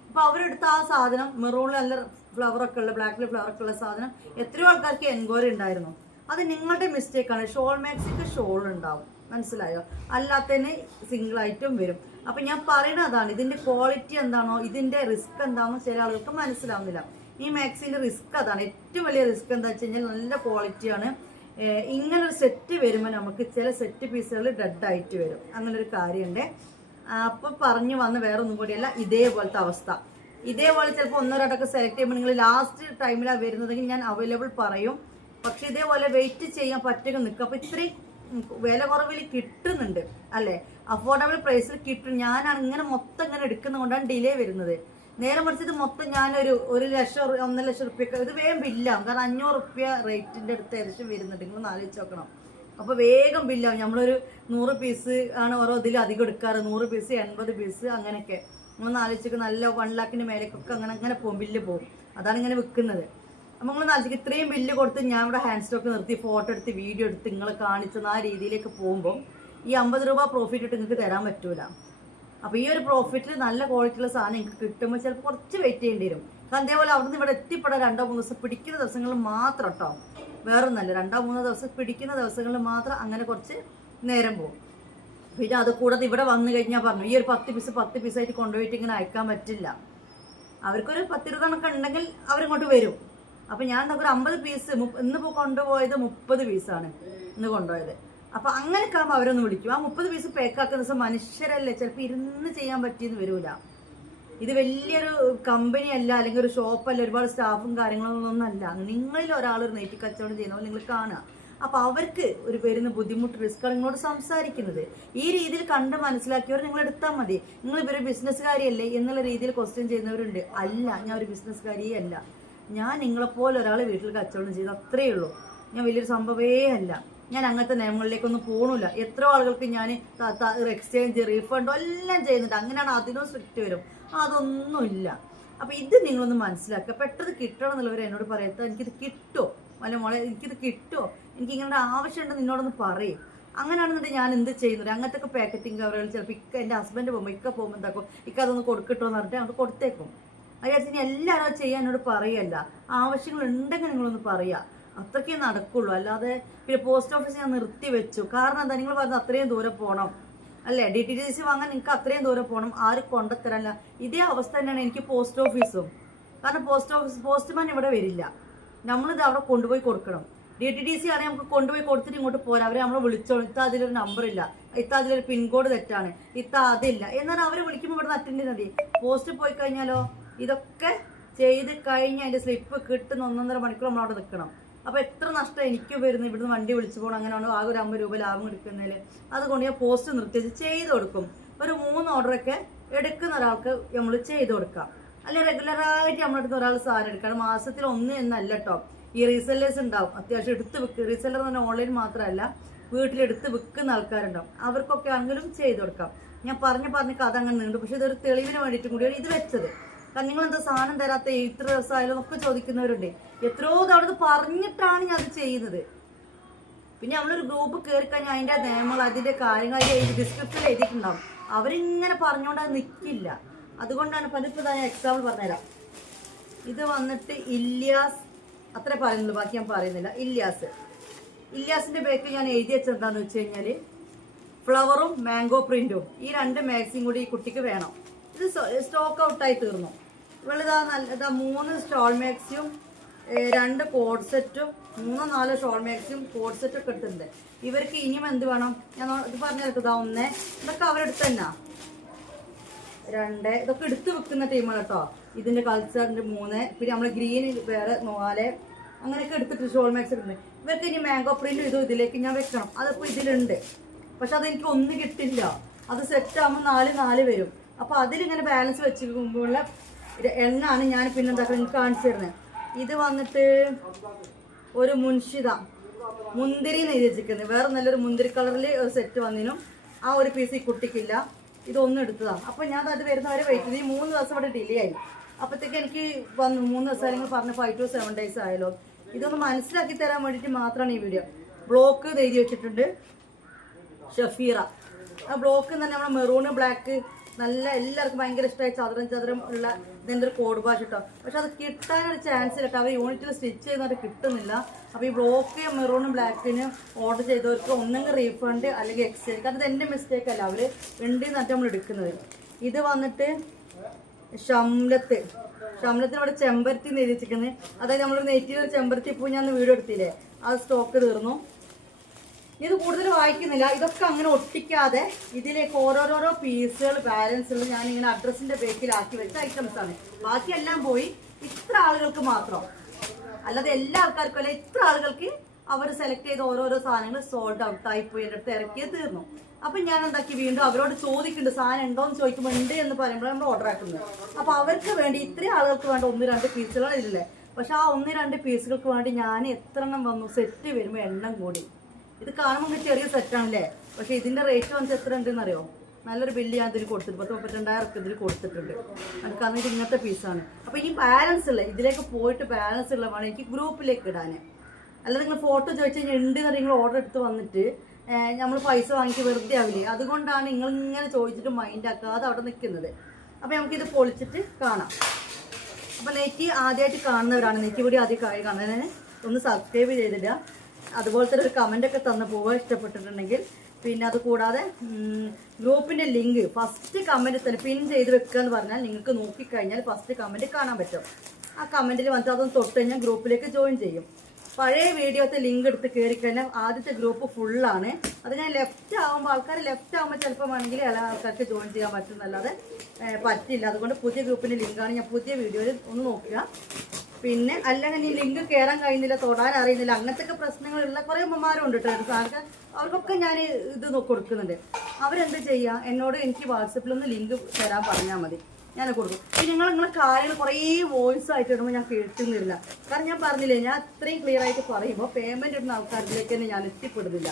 അപ്പൊ അവരെടുത്ത ആ സാധനം മെറൂണിൽ നല്ല ഫ്ലവറൊക്കെ ഉള്ള, ബ്ലാക്കിൽ ഫ്ലവറൊക്കെ ഉള്ള സാധനം എത്രയോ ആൾക്കാർക്ക് എൻക്വയറി ഉണ്ടായിരുന്നു. അത് നിങ്ങളുടെ മിസ്റ്റേക്കാണ്. ഷോൾ മാക്സിക്ക് ഷോൾ ഉണ്ടാവും, മനസ്സിലായോ? അല്ലാത്തതിന് സിംഗിൾ ആയിട്ടും വരും. അപ്പൊ ഞാൻ പറയുന്നത് അതാണ്, ഇതിന്റെ ക്വാളിറ്റി എന്താണോ, ഇതിന്റെ റിസ്ക് എന്താണോ ചില ആളുകൾക്ക് മനസ്സിലാവുന്നില്ല. ഈ മാക്സിന്റെ റിസ്ക് അതാണ്. ഏറ്റവും വലിയ റിസ്ക് എന്താ വെച്ച് കഴിഞ്ഞാൽ നല്ല ക്വാളിറ്റിയാണ്. ഇങ്ങനെ ഒരു സെറ്റ് വരുമ്പോൾ നമുക്ക് ചില സെറ്റ് പീസുകൾ ഡെഡ് ആയിട്ട് വരും. അങ്ങനെ ഒരു കാര്യമുണ്ട്. അപ്പൊ പറഞ്ഞു വന്ന് വേറെ ഒന്നും കൂടിയല്ല, ഇതേപോലത്തെ അവസ്ഥ. ഇതേപോലെ ചിലപ്പോൾ 1-2 സെലക്ട് ചെയ്യുമ്പോൾ നിങ്ങൾ ലാസ്റ്റ് ടൈമിലാണ് വരുന്നതെങ്കിൽ ഞാൻ അവൈലബിൾ പറയും. പക്ഷെ ഇതേപോലെ വെയിറ്റ് ചെയ്യാൻ പറ്റുക നിൽക്കും. അപ്പൊ ഇത്രയും വില കുറവിൽ കിട്ടുന്നുണ്ട് അല്ലേ, അഫോർഡബിൾ പ്രൈസിൽ കിട്ടും. ഞാനാണ് ഇങ്ങനെ മൊത്തം ഇങ്ങനെ എടുക്കുന്നത് കൊണ്ടാണ് ഡിലേ വരുന്നത്. നേരെ മറിച്ച് ഇത് മൊത്തം ഞാനൊരു 1 ലക്ഷം 1.5 ലക്ഷം റുപ്യൊക്കെ ഇത് വേഗം ബില്ലാവും. കാരണം 500 റുപ്യ റേറ്റിന്റെ അടുത്ത് ഏകദേശം വരുന്നുണ്ട്. നിങ്ങൾ ആലോചിച്ച് നോക്കണം. അപ്പൊ വേഗം ബില്ലാവും. നമ്മളൊരു 100 പീസ് ആണ് ഓരോ ഇതിൽ അധികം എടുക്കാറ്. 100 പീസ് 80 പീസ് അങ്ങനെയൊക്കെ. നമ്മൾ ആലോചിച്ചൊക്കെ നല്ല 1 ലാഖിന്റെ മേലേക്കൊക്കെ അങ്ങനെ പോകും, ബില്ല് പോകും. അതാണ് ഇങ്ങനെ വിൽക്കുന്നത്. അപ്പൊ നിങ്ങൾ ആലോചിക്കുക, ഇത്രയും ബില്ല് കൊടുത്ത് ഞാൻ ഇവിടെ ഹാൻഡ് സ്റ്റോക്ക് നിർത്തി ഫോട്ടോ എടുത്ത് വീഡിയോ എടുത്ത് നിങ്ങളെ കാണിച്ചെന്ന് ആ രീതിയിലേക്ക് പോകുമ്പോൾ ഈ 50 രൂപ പ്രോഫിറ്റ് ഇട്ട് നിങ്ങൾക്ക് തരാൻ പറ്റൂല. അപ്പൊ ഈ ഒരു പ്രോഫിറ്റിൽ നല്ല ക്വാളിറ്റിയുള്ള സാധനം നിങ്ങൾക്ക് കിട്ടുമ്പോൾ ചിലപ്പോൾ കുറച്ച് വെയിറ്റ് ചെയ്യേണ്ടി വരും. കാരണം അതേപോലെ അവിടുന്ന് ഇവിടെ എത്തിപ്പെടാൻ 2-3 ദിവസം പിടിക്കുന്ന ദിവസങ്ങളിൽ മാത്രം കേട്ടോ, വേറൊന്നല്ല. 2-3 ദിവസം പിടിക്കുന്ന ദിവസങ്ങളിൽ മാത്രം അങ്ങനെ കുറച്ച് നേരം പോകും. പിന്നെ അത് കൂടാതെ ഇവിടെ വന്നു കഴിഞ്ഞാൽ പറഞ്ഞു ഈ ഒരു 10 പീസായിട്ട് കൊണ്ടുപോയിട്ട് ഇങ്ങനെ അയക്കാൻ പറ്റില്ല. അവർക്കൊരു 10-20 കണക്ക് ഉണ്ടെങ്കിൽ അവരിങ്ങോട്ട് വരും. അപ്പൊ ഞാൻ ഒരു 50 പീസ് ഇന്നിപ്പോ കൊണ്ടുപോയത് 30 പീസാണ് ഇന്ന് കൊണ്ടുപോയത്. അപ്പൊ അങ്ങനെയൊക്കെ ആകുമ്പോൾ അവരൊന്ന് വിളിക്കും. ആ 30 പീസ് പേക്കാക്കുന്ന ദിവസം മനുഷ്യരല്ലേ, ചിലപ്പോൾ ഇരുന്ന് ചെയ്യാൻ പറ്റിയെന്ന് വരൂല. ഇത് വലിയൊരു കമ്പനി അല്ല, അല്ലെങ്കിൽ ഒരു ഷോപ്പല്ല, ഒരുപാട് സ്റ്റാഫും കാര്യങ്ങളൊന്നും അല്ല. നിങ്ങളിൽ ഒരാൾ ഒരു നെറ്റി കച്ചവടം ചെയ്യുന്ന നിങ്ങൾ കാണുക. അപ്പൊ അവർക്ക് ഒരു വരുന്ന ബുദ്ധിമുട്ട് റിസ്ക്കാണ് നിങ്ങളോട് സംസാരിക്കുന്നത്. ഈ രീതിയിൽ കണ്ട് മനസ്സിലാക്കിയവർ നിങ്ങൾ എടുത്താൽ മതി. നിങ്ങൾ ഇവരൊരു ബിസിനസ്സുകാരിയല്ലേ എന്നുള്ള രീതിയിൽ ക്വസ്റ്റ്യൻ ചെയ്യുന്നവരുണ്ട്. അല്ല, ഞാൻ ഒരു ബിസിനസ്സുകാരിയേ അല്ല. ഞാൻ നിങ്ങളെപ്പോലെ ഒരാൾ വീട്ടിൽ കച്ചവടം ചെയ്ത് അത്രയേ ഉള്ളൂ. ഞാൻ വലിയൊരു സംഭവമേ അല്ല. ഞാൻ അങ്ങനത്തെ നിയമങ്ങളിലേക്കൊന്നും പോകണില്ല. എത്ര ആളുകൾക്ക് ഞാൻ എക്സ്ചേഞ്ച് റീഫണ്ടോ എല്ലാം ചെയ്യുന്നുണ്ട്. അങ്ങനെയാണ് അതിനും സ്ട്രിക്റ്റ് വരും. അതൊന്നുമില്ല. അപ്പൊ ഇത് നിങ്ങളൊന്ന് മനസ്സിലാക്കുക. പെട്ടെന്ന് കിട്ടണം എന്നുള്ളവർ എന്നോട് പറയത്ത എനിക്കിത് കിട്ടുമോ, അല്ല മോളെ എനിക്കിത് കിട്ടുമോ, എനിക്ക് ഇങ്ങനെ ആവശ്യമുണ്ട് നിന്നോടൊന്ന് പറയും. അങ്ങനെയാണെന്നുണ്ടെങ്കിൽ ഞാൻ എന്ത് ചെയ്യുന്നത്, അങ്ങനത്തെ പാക്കറ്റിംഗ് കവറുകൾ ചിലപ്പോൾ എൻ്റെ ഹസ്ബൻഡ് പോകുമ്പോൾ പോകുമ്പോൾ എന്താക്കും, അതൊന്ന് കൊടുക്കട്ടോ എന്ന് പറഞ്ഞിട്ട് അങ്ങോട്ട് കൊടുത്തേക്കും. അയാൾക്ക് എല്ലാവരും ചെയ്യാൻ എന്നോട് പറയല്ല. ആവശ്യങ്ങൾ ഉണ്ടെങ്കിൽ നിങ്ങളൊന്ന് പറയുക, അത്രയ്ക്കേ നടക്കുള്ളൂ. അല്ലാതെ പിന്നെ പോസ്റ്റ് ഓഫീസ് ഞാൻ നിർത്തി വെച്ചു. കാരണം എന്താ, നിങ്ങൾ പറഞ്ഞത് അത്രയും ദൂരം പോകണം അല്ലേ, DTDC വാങ്ങാൻ നിങ്ങൾക്ക് അത്രയും ദൂരം പോകണം, ആരും കൊണ്ടുത്തരല്ല. ഇതേ അവസ്ഥ തന്നെയാണ് എനിക്ക് പോസ്റ്റ് ഓഫീസും. കാരണം പോസ്റ്റ്മാൻ ഇവിടെ വരില്ല, നമ്മളിത് അവിടെ കൊണ്ടുപോയി കൊടുക്കണം. DTDC ആണെങ്കിൽ നമുക്ക് കൊണ്ടുപോയി കൊടുത്തിട്ട് ഇങ്ങോട്ട് പോരാ. അവരെ നമ്മളെ വിളിച്ചോളൂ, ഇത്ത അതിലൊരു നമ്പർ ഇല്ല, ഇത്ത അതിലൊരു പിൻകോഡ് തെറ്റാണ്, ഇത്ത അതില്ല എന്നാലും അവരെ വിളിക്കുമ്പോൾ ഇവിടെ അറ്റൻഡ് ചെയ്താൽ മതി. പോസ്റ്റ് പോയി കഴിഞ്ഞാലോ ഇതൊക്കെ ചെയ്ത് കഴിഞ്ഞ് അതിൻ്റെ സ്ലിപ്പ് കിട്ടുന്ന 1.5 മണിക്കൂർ നമ്മളവിടെ നിൽക്കണം. അപ്പോൾ എത്ര നഷ്ടം എനിക്ക് വരുന്നത് ഇവിടുന്ന് വണ്ടി വിളിച്ചു പോകണം. അങ്ങനെയാണ് ആകെ ഒരു 50 രൂപ ലാഭം എടുക്കുന്നതിൽ. അതുകൊണ്ട് ഞാൻ പോസ്റ്റ് നിർത്തിച്ച് ചെയ്ത് കൊടുക്കും. ഒരു 3 ഓർഡറൊക്കെ എടുക്കുന്ന ഒരാൾക്ക് നമ്മൾ ചെയ്ത് കൊടുക്കാം. അല്ലെങ്കിൽ റെഗുലറായിട്ട് നമ്മളടുത്ത് ഒരാൾ സാധനം എടുക്കണം. മാസത്തിൽ 1 എന്നല്ല കേട്ടോ. ഈ റീസെല്ലേഴ്സ് ഉണ്ടാവും, അത്യാവശ്യം എടുത്ത് വിൽക്കുക. റീസെല്ലർ എന്ന് പറഞ്ഞാൽ ഓൺലൈൻ മാത്രമല്ല, വീട്ടിലെടുത്ത് വിൽക്കുന്ന ആൾക്കാരുണ്ടാവും. അവർക്കൊക്കെ ആണെങ്കിലും ചെയ്ത് കൊടുക്കാം. ഞാൻ പറഞ്ഞ് കഥ അങ്ങനെ നീണ്ടു. പക്ഷെ ഇതൊരു തെളിവിന് വേണ്ടിയിട്ടും കൂടിയാണ് ഇത് വെച്ചത്. കാരണം നിങ്ങളെന്താ സാധനം തരാത്ത ഇത്ര ദിവസമായാലും ഒക്കെ ചോദിക്കുന്നവരുണ്ട്. എത്രയോ തവണ പറഞ്ഞിട്ടാണ് ഞാൻ അത് ചെയ്യുന്നത്. പിന്നെ നമ്മളൊരു ഗ്രൂപ്പ് കയറി കഴിഞ്ഞാൽ അതിൻ്റെ നിയമങ്ങൾ, അതിൻ്റെ കാര്യങ്ങൾ അതിൻ്റെ ഡിസ്ക്രിപ്ഷനിൽ എഴുതിയിട്ടുണ്ടാവും. അവരിങ്ങനെ പറഞ്ഞുകൊണ്ട് അത് നിൽക്കില്ല. അതുകൊണ്ടാണ് പതിപ്പോൾ ഞാൻ എക്സാമ്പിൾ പറഞ്ഞുതരാം. ഇത് വന്നിട്ട് ഇല്യാസ് അത്രേ പറയുന്നുള്ളൂ, ബാക്കി ഞാൻ പറയുന്നില്ല. ഇല്യാസിൻ്റെ ബേക്കിൽ ഞാൻ എഴുതി വെച്ചത് എന്താണെന്ന് വെച്ച് കഴിഞ്ഞാൽ ഫ്ലവറും മാംഗോ പ്രിൻറ്റും ഈ 2 മാക്സിയും കൂടി ഈ കുട്ടിക്ക് വേണം. ഇത് സ്റ്റോക്ക് ഔട്ടായി തീർന്നു. ഇവളിതാ ഇതാ 3 സ്റ്റോൾ മാക്സിയും 2 കോഡ് സെറ്റും 3-4 സ്റ്റോൾ മാക്സിയും കോഡ് സെറ്റും ഒക്കെ എടുത്തിട്ടുണ്ട്. ഇവർക്ക് ഇനിയും എന്ത് വേണം ഞാൻ ഇത് പറഞ്ഞു തരത്തതാ. 1 ഇതൊക്കെ അവരെടുത്ത് തന്നെ 2 ഇതൊക്കെ എടുത്ത് വെക്കുന്ന ടീമാണ് കേട്ടോ. ഇതിൻ്റെ കൾച്ചറിൻ്റെ 3 പിന്നെ നമ്മൾ ഗ്രീൻ വേറെ 4 അങ്ങനെയൊക്കെ എടുത്തിട്ട് സ്റ്റോൾ മാക്സ് എടുക്കുന്നത്. ഇവർക്ക് ഇനി മാംഗോ പ്രിൻറ്റും ഇതും ഇതിലേക്ക് ഞാൻ വെക്കണം. അതിപ്പോൾ ഇതിലുണ്ട്, പക്ഷെ അതെനിക്ക് 1 കിട്ടില്ല. അത് സെറ്റാകുമ്പോൾ 4 വരും. അപ്പോൾ അതിലിങ്ങനെ ബാലൻസ് വെച്ചിരിക്കുമ്പോഴുള്ള എണ്ണാണ് ഞാൻ പിന്നെ എന്താക്കുക നിങ്ങൾക്ക് കാണിച്ചു തരുന്നത്. ഇത് വന്നിട്ട് ഒരു മുൻഷിത മുന്തിരി നെയ്ത് വെച്ചിരിക്കുന്നത്. വേറെ നല്ലൊരു മുന്തിരി കളറിൽ ഒരു സെറ്റ് വന്നിനും ആ ഒരു പീസ് ഈ കുട്ടിക്കില്ല. ഇതൊന്നും എടുത്തതാണ്. അപ്പോൾ ഞാൻ അത് വരുന്നവരെ വെയിറ്റ് ചെയ്ത് 3 ദിവസം ഇവിടെ ഡിലേ ആയി. അപ്പോഴത്തേക്ക് എനിക്ക് വന്നു 3 ദിവസം അല്ലെങ്കിൽ പറഞ്ഞ 5 to 7 days ആയാലോ. ഇതൊന്ന് മനസ്സിലാക്കി തരാൻ വേണ്ടിയിട്ട് മാത്രമാണ് ഈ വീഡിയോ. ബ്ലോക്ക് എഴുതി വെച്ചിട്ടുണ്ട് ഷഫീറ. ആ ബ്ലോക്ക് തന്നെ നമ്മൾ മെറൂണ് ബ്ലാക്ക് നല്ല എല്ലാവർക്കും ഭയങ്കര ഇഷ്ടമായി ചതുരം ഉള്ള ഇതിൻ്റെ ഒരു കോഡ് ഭാഷ കേട്ടോ. പക്ഷെ അത് കിട്ടാനൊരു ചാൻസ് ഇല്ല കേട്ടോ. അവർ യൂണിറ്റിൽ സ്റ്റിച്ച് ചെയ്യുന്നവർ കിട്ടുന്നില്ല. അപ്പോൾ ഈ ബ്ലോക്ക് മെറൂണും ബ്ലാക്കിന് ഓർഡർ ചെയ്തവർക്ക് ഒന്നെങ്കിൽ റീഫണ്ട് അല്ലെങ്കിൽ എക്സ്ചേഞ്ച്. കാരണം ഇത് എൻ്റെ മിസ്റ്റേക്ക് അല്ല, അവർ ഉണ്ട് എന്നിട്ട് നമ്മൾ എടുക്കുന്നത്. ഇത് വന്നിട്ട് ഷംലത്തിന് ഇവിടെ ചെമ്പരത്തി എഴുതി വെച്ചിരിക്കുന്നത്. അതായത് നമ്മളൊരു നെറ്റിയിൽ ചെമ്പരത്തി പൂ ഞാൻ വീഡിയോ എടുത്തില്ലേ, അത് സ്റ്റോക്ക് തീർന്നു. ഇത് കൂടുതൽ വായിക്കുന്നില്ല. ഇതൊക്കെ അങ്ങനെ ഒട്ടിക്കാതെ ഇതിലേക്ക് ഓരോരോ പീസുകൾ ബാലൻസുകൾ ഞാനിങ്ങനെ അഡ്രസ്സിൻ്റെ ബേക്കിലാക്കി വെച്ച ഐറ്റംസാണ്. ബാക്കിയെല്ലാം പോയി ഇത്ര ആളുകൾക്ക് മാത്രം, അല്ലാതെ എല്ലാ ആൾക്കാർക്കും അല്ല, ഇത്ര ആളുകൾക്ക് അവർ സെലക്ട് ചെയ്ത ഓരോരോ സാധനങ്ങൾ സോൾഡ് ഔട്ടായി പോയി എൻ്റെ അടുത്ത് ഇറക്കിയത് തീർന്നു. അപ്പം ഞാൻ എന്താക്കി വീണ്ടും അവരോട് ചോദിക്കുന്നുണ്ട് സാധനം ഉണ്ടോ എന്ന് ചോദിക്കുമ്പോൾ ഉണ്ട് എന്ന് പറയുമ്പോൾ നമ്മൾ ഓർഡർ ആക്കുന്നത്. അപ്പോൾ അവർക്ക് വേണ്ടി ഇത്രയും ആളുകൾക്ക് വേണ്ട 1-2 പീസുകളാണ് ഇതില്ലേ. പക്ഷെ ആ 1-2 പീസുകൾക്ക് വേണ്ടി ഞാൻ എത്ര എണ്ണം വന്നു സെറ്റ് വരുമ്പോൾ എണ്ണം കൂടി. ഇത് കാണുമ്പോൾ ചെറിയ സെറ്റാണല്ലേ, പക്ഷേ ഇതിൻ്റെ റേറ്റ് വന്നിട്ട് എത്ര ഉണ്ടെന്ന് അറിയോ? നല്ലൊരു ബില്ല് ഞാൻ ഇതിൽ കൊടുത്തിട്ടുണ്ട്. 32,000 ഇതിൽ കൊടുത്തിട്ടുണ്ട്. എനിക്ക് അന്നിട്ട് ഇങ്ങനത്തെ പീസാണ്. അപ്പോൾ ഈ ബാലൻസ് ഉള്ള ഇതിലേക്ക് പോയിട്ട് ബാലൻസ് ഉള്ള വേണം എനിക്ക് ഗ്രൂപ്പിലേക്ക് ഇടാൻ. അല്ലാതെ നിങ്ങൾ ഫോട്ടോ ചോദിച്ചു കഴിഞ്ഞാൽ ഉണ്ട് എന്ന് നിങ്ങൾ ഓർഡർ എടുത്ത് വന്നിട്ട് നമ്മൾ പൈസ വാങ്ങിച്ച് വെറുതെ ആവില്ലേ. അതുകൊണ്ടാണ് നിങ്ങൾ ഇങ്ങനെ ചോദിച്ചിട്ട് മൈൻഡ് ആക്കാതെ അവിടെ നിൽക്കുന്നത്. അപ്പോൾ നമുക്കിത് പൊളിച്ചിട്ട് കാണാം. അപ്പോൾ നെറ്റി ആദ്യമായിട്ട് കാണുന്നവരാണ്, നെറ്റി കൂടി ആദ്യം കാണുന്നതിന് ഒന്ന് സബ്സ്ക്രൈബ് ചെയ്തിടുക. അതുപോലത്തെ ഒരു കമൻ്റൊക്കെ തന്നു പോവുക ഇഷ്ടപ്പെട്ടിട്ടുണ്ടെങ്കിൽ. പിന്നെ അത് കൂടാതെ ഗ്രൂപ്പിൻ്റെ ലിങ്ക് ഫസ്റ്റ് കമൻറ്റ് തന്നെ പിൻ ചെയ്ത് വെക്കുക എന്ന് പറഞ്ഞാൽ നിങ്ങൾക്ക് നോക്കിക്കഴിഞ്ഞാൽ ഫസ്റ്റ് കമൻറ്റ് കാണാൻ പറ്റും. ആ കമൻറ്റിൽ വന്നിട്ട് അതൊന്ന് തൊട്ട് കഴിഞ്ഞാൽ ഗ്രൂപ്പിലേക്ക് ജോയിൻ ചെയ്യും. പഴയ വീഡിയോത്തെ ലിങ്ക് എടുത്ത് കയറി കഴിഞ്ഞാൽ ആദ്യത്തെ ഗ്രൂപ്പ് ഫുള്ളാണ്. അത് ഞാൻ ലെഫ്റ്റ് ആകുമ്പോൾ ആൾക്കാർ ലെഫ്റ്റ് ആകുമ്പോൾ ചിലപ്പോൾ വേണമെങ്കിൽ എല്ലാ ആൾക്കാർക്ക് ജോയിൻ ചെയ്യാൻ പറ്റുന്നല്ലാതെ പറ്റില്ല. അതുകൊണ്ട് പുതിയ ഗ്രൂപ്പിൻ്റെ ലിങ്കാണ് ഞാൻ പുതിയ വീഡിയോയിൽ ഒന്ന് നോക്കുക. പിന്നെ അല്ലെങ്കിൽ ഈ ലിങ്ക് കയറാൻ കഴിയുന്നില്ല, തൊടാൻ അറിയുന്നില്ല, അങ്ങനത്തെ പ്രശ്നങ്ങളുള്ള കുറേ അമ്മമാരുണ്ട് കേട്ടോ. ആൾക്കാർ അവർക്കൊക്കെ ഞാൻ ഇത് കൊടുക്കുന്നുണ്ട്. അവരെന്ത് ചെയ്യുക, എന്നോട് എനിക്ക് വാട്സപ്പിലൊന്ന് ലിങ്ക് തരാൻ പറഞ്ഞാൽ മതി, ഞാൻ കൊടുക്കും. പിന്നെ നിങ്ങളെ കാര്യങ്ങൾ കുറേ വോയിസ് ആയിട്ട് ഇടുമ്പോൾ ഞാൻ കേൾക്കുന്നില്ല. കാരണം ഞാൻ പറഞ്ഞില്ലേ, ഞാൻ അത്രയും ക്ലിയർ ആയിട്ട് പറയുമ്പോൾ പേയ്മെൻറ്റ് ഇടുന്ന ആൾക്കാരിലേക്ക് തന്നെ ഞാൻ എത്തിപ്പെടുന്നില്ല.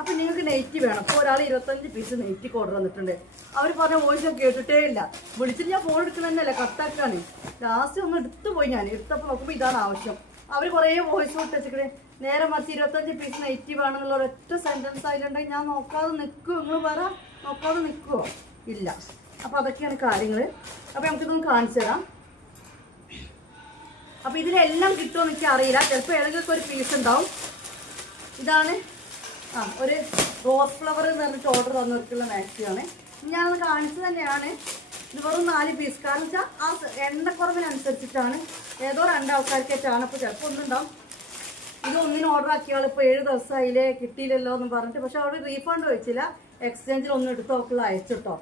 അപ്പം നിങ്ങൾക്ക് നെറ്റ് വേണം. അപ്പോൾ ഒരാൾ 25 പീസ് നെറ്റ് ഓർഡർ വന്നിട്ടുണ്ട്. അവർ പറഞ്ഞ വോയിസ് ഞാൻ കേട്ടിട്ടേ ഇല്ല. വിളിച്ചിട്ട് ഞാൻ ഫോൺ എടുക്കുന്നതന്നെയല്ല, കട്ടാക്കാണ്. ലാസ്റ്റ് ഒന്ന് എടുത്തു പോയി. ഞാൻ എടുത്തപ്പോൾ നോക്കുമ്പോൾ ഇതാണ് ആവശ്യം. അവർ കുറേ വോയിസ് വിട്ടിട്ട് നേരെ മറിച്ച് 25 പീസ് നെറ്റ് വേണമെന്നുള്ള ഒരൊറ്റ സെൻറ്റൻസ് ആയിട്ടുണ്ടെങ്കിൽ ഞാൻ നോക്കാതെ നിൽക്കുമോ? നിങ്ങൾ പറ, നോക്കാതെ നിൽക്കുമോ? ഇല്ല. അപ്പോൾ അതൊക്കെയാണ് കാര്യങ്ങൾ. അപ്പോൾ നമുക്കിതൊന്ന് കാണിച്ചു തരാം. അപ്പോൾ ഇതിലെല്ലാം കിട്ടുമോ എനിക്ക് അറിയില്ല. ചിലപ്പോൾ ഏതെങ്കിലും ഒരു പീസ് ഉണ്ടാവും. ഇതാണ് ഒരു റോസ് ഫ്ലവർ എന്ന് പറഞ്ഞിട്ട് ഓർഡർ തന്നവർക്കുള്ള മാക്സിയാണ്. ഞാനത് കാണിച്ചു തന്നെയാണ്. ഇത് വെറും 4 പീസ്. കാരണം വെച്ചാൽ ആ എണ്ണക്കുറവിനനുസരിച്ചിട്ടാണ്. ഏതോ 2 ആൾക്കാർക്കായിട്ടാണ്. അപ്പോൾ ചിലപ്പോൾ ഒന്നുണ്ടാവും. ഇത് ഒന്നിനും ഓർഡർ ആക്കിയാൽ ഇപ്പോൾ 7 ദിവസമായില്ലേ കിട്ടിയില്ലല്ലോ എന്ന് പറഞ്ഞിട്ട്, പക്ഷെ അവിടെ റീഫണ്ട് വെച്ചില്ല, എക്സ്ചേഞ്ചിൽ ഒന്നും എടുത്ത് നോക്കുള്ള അയച്ചിട്ടോ.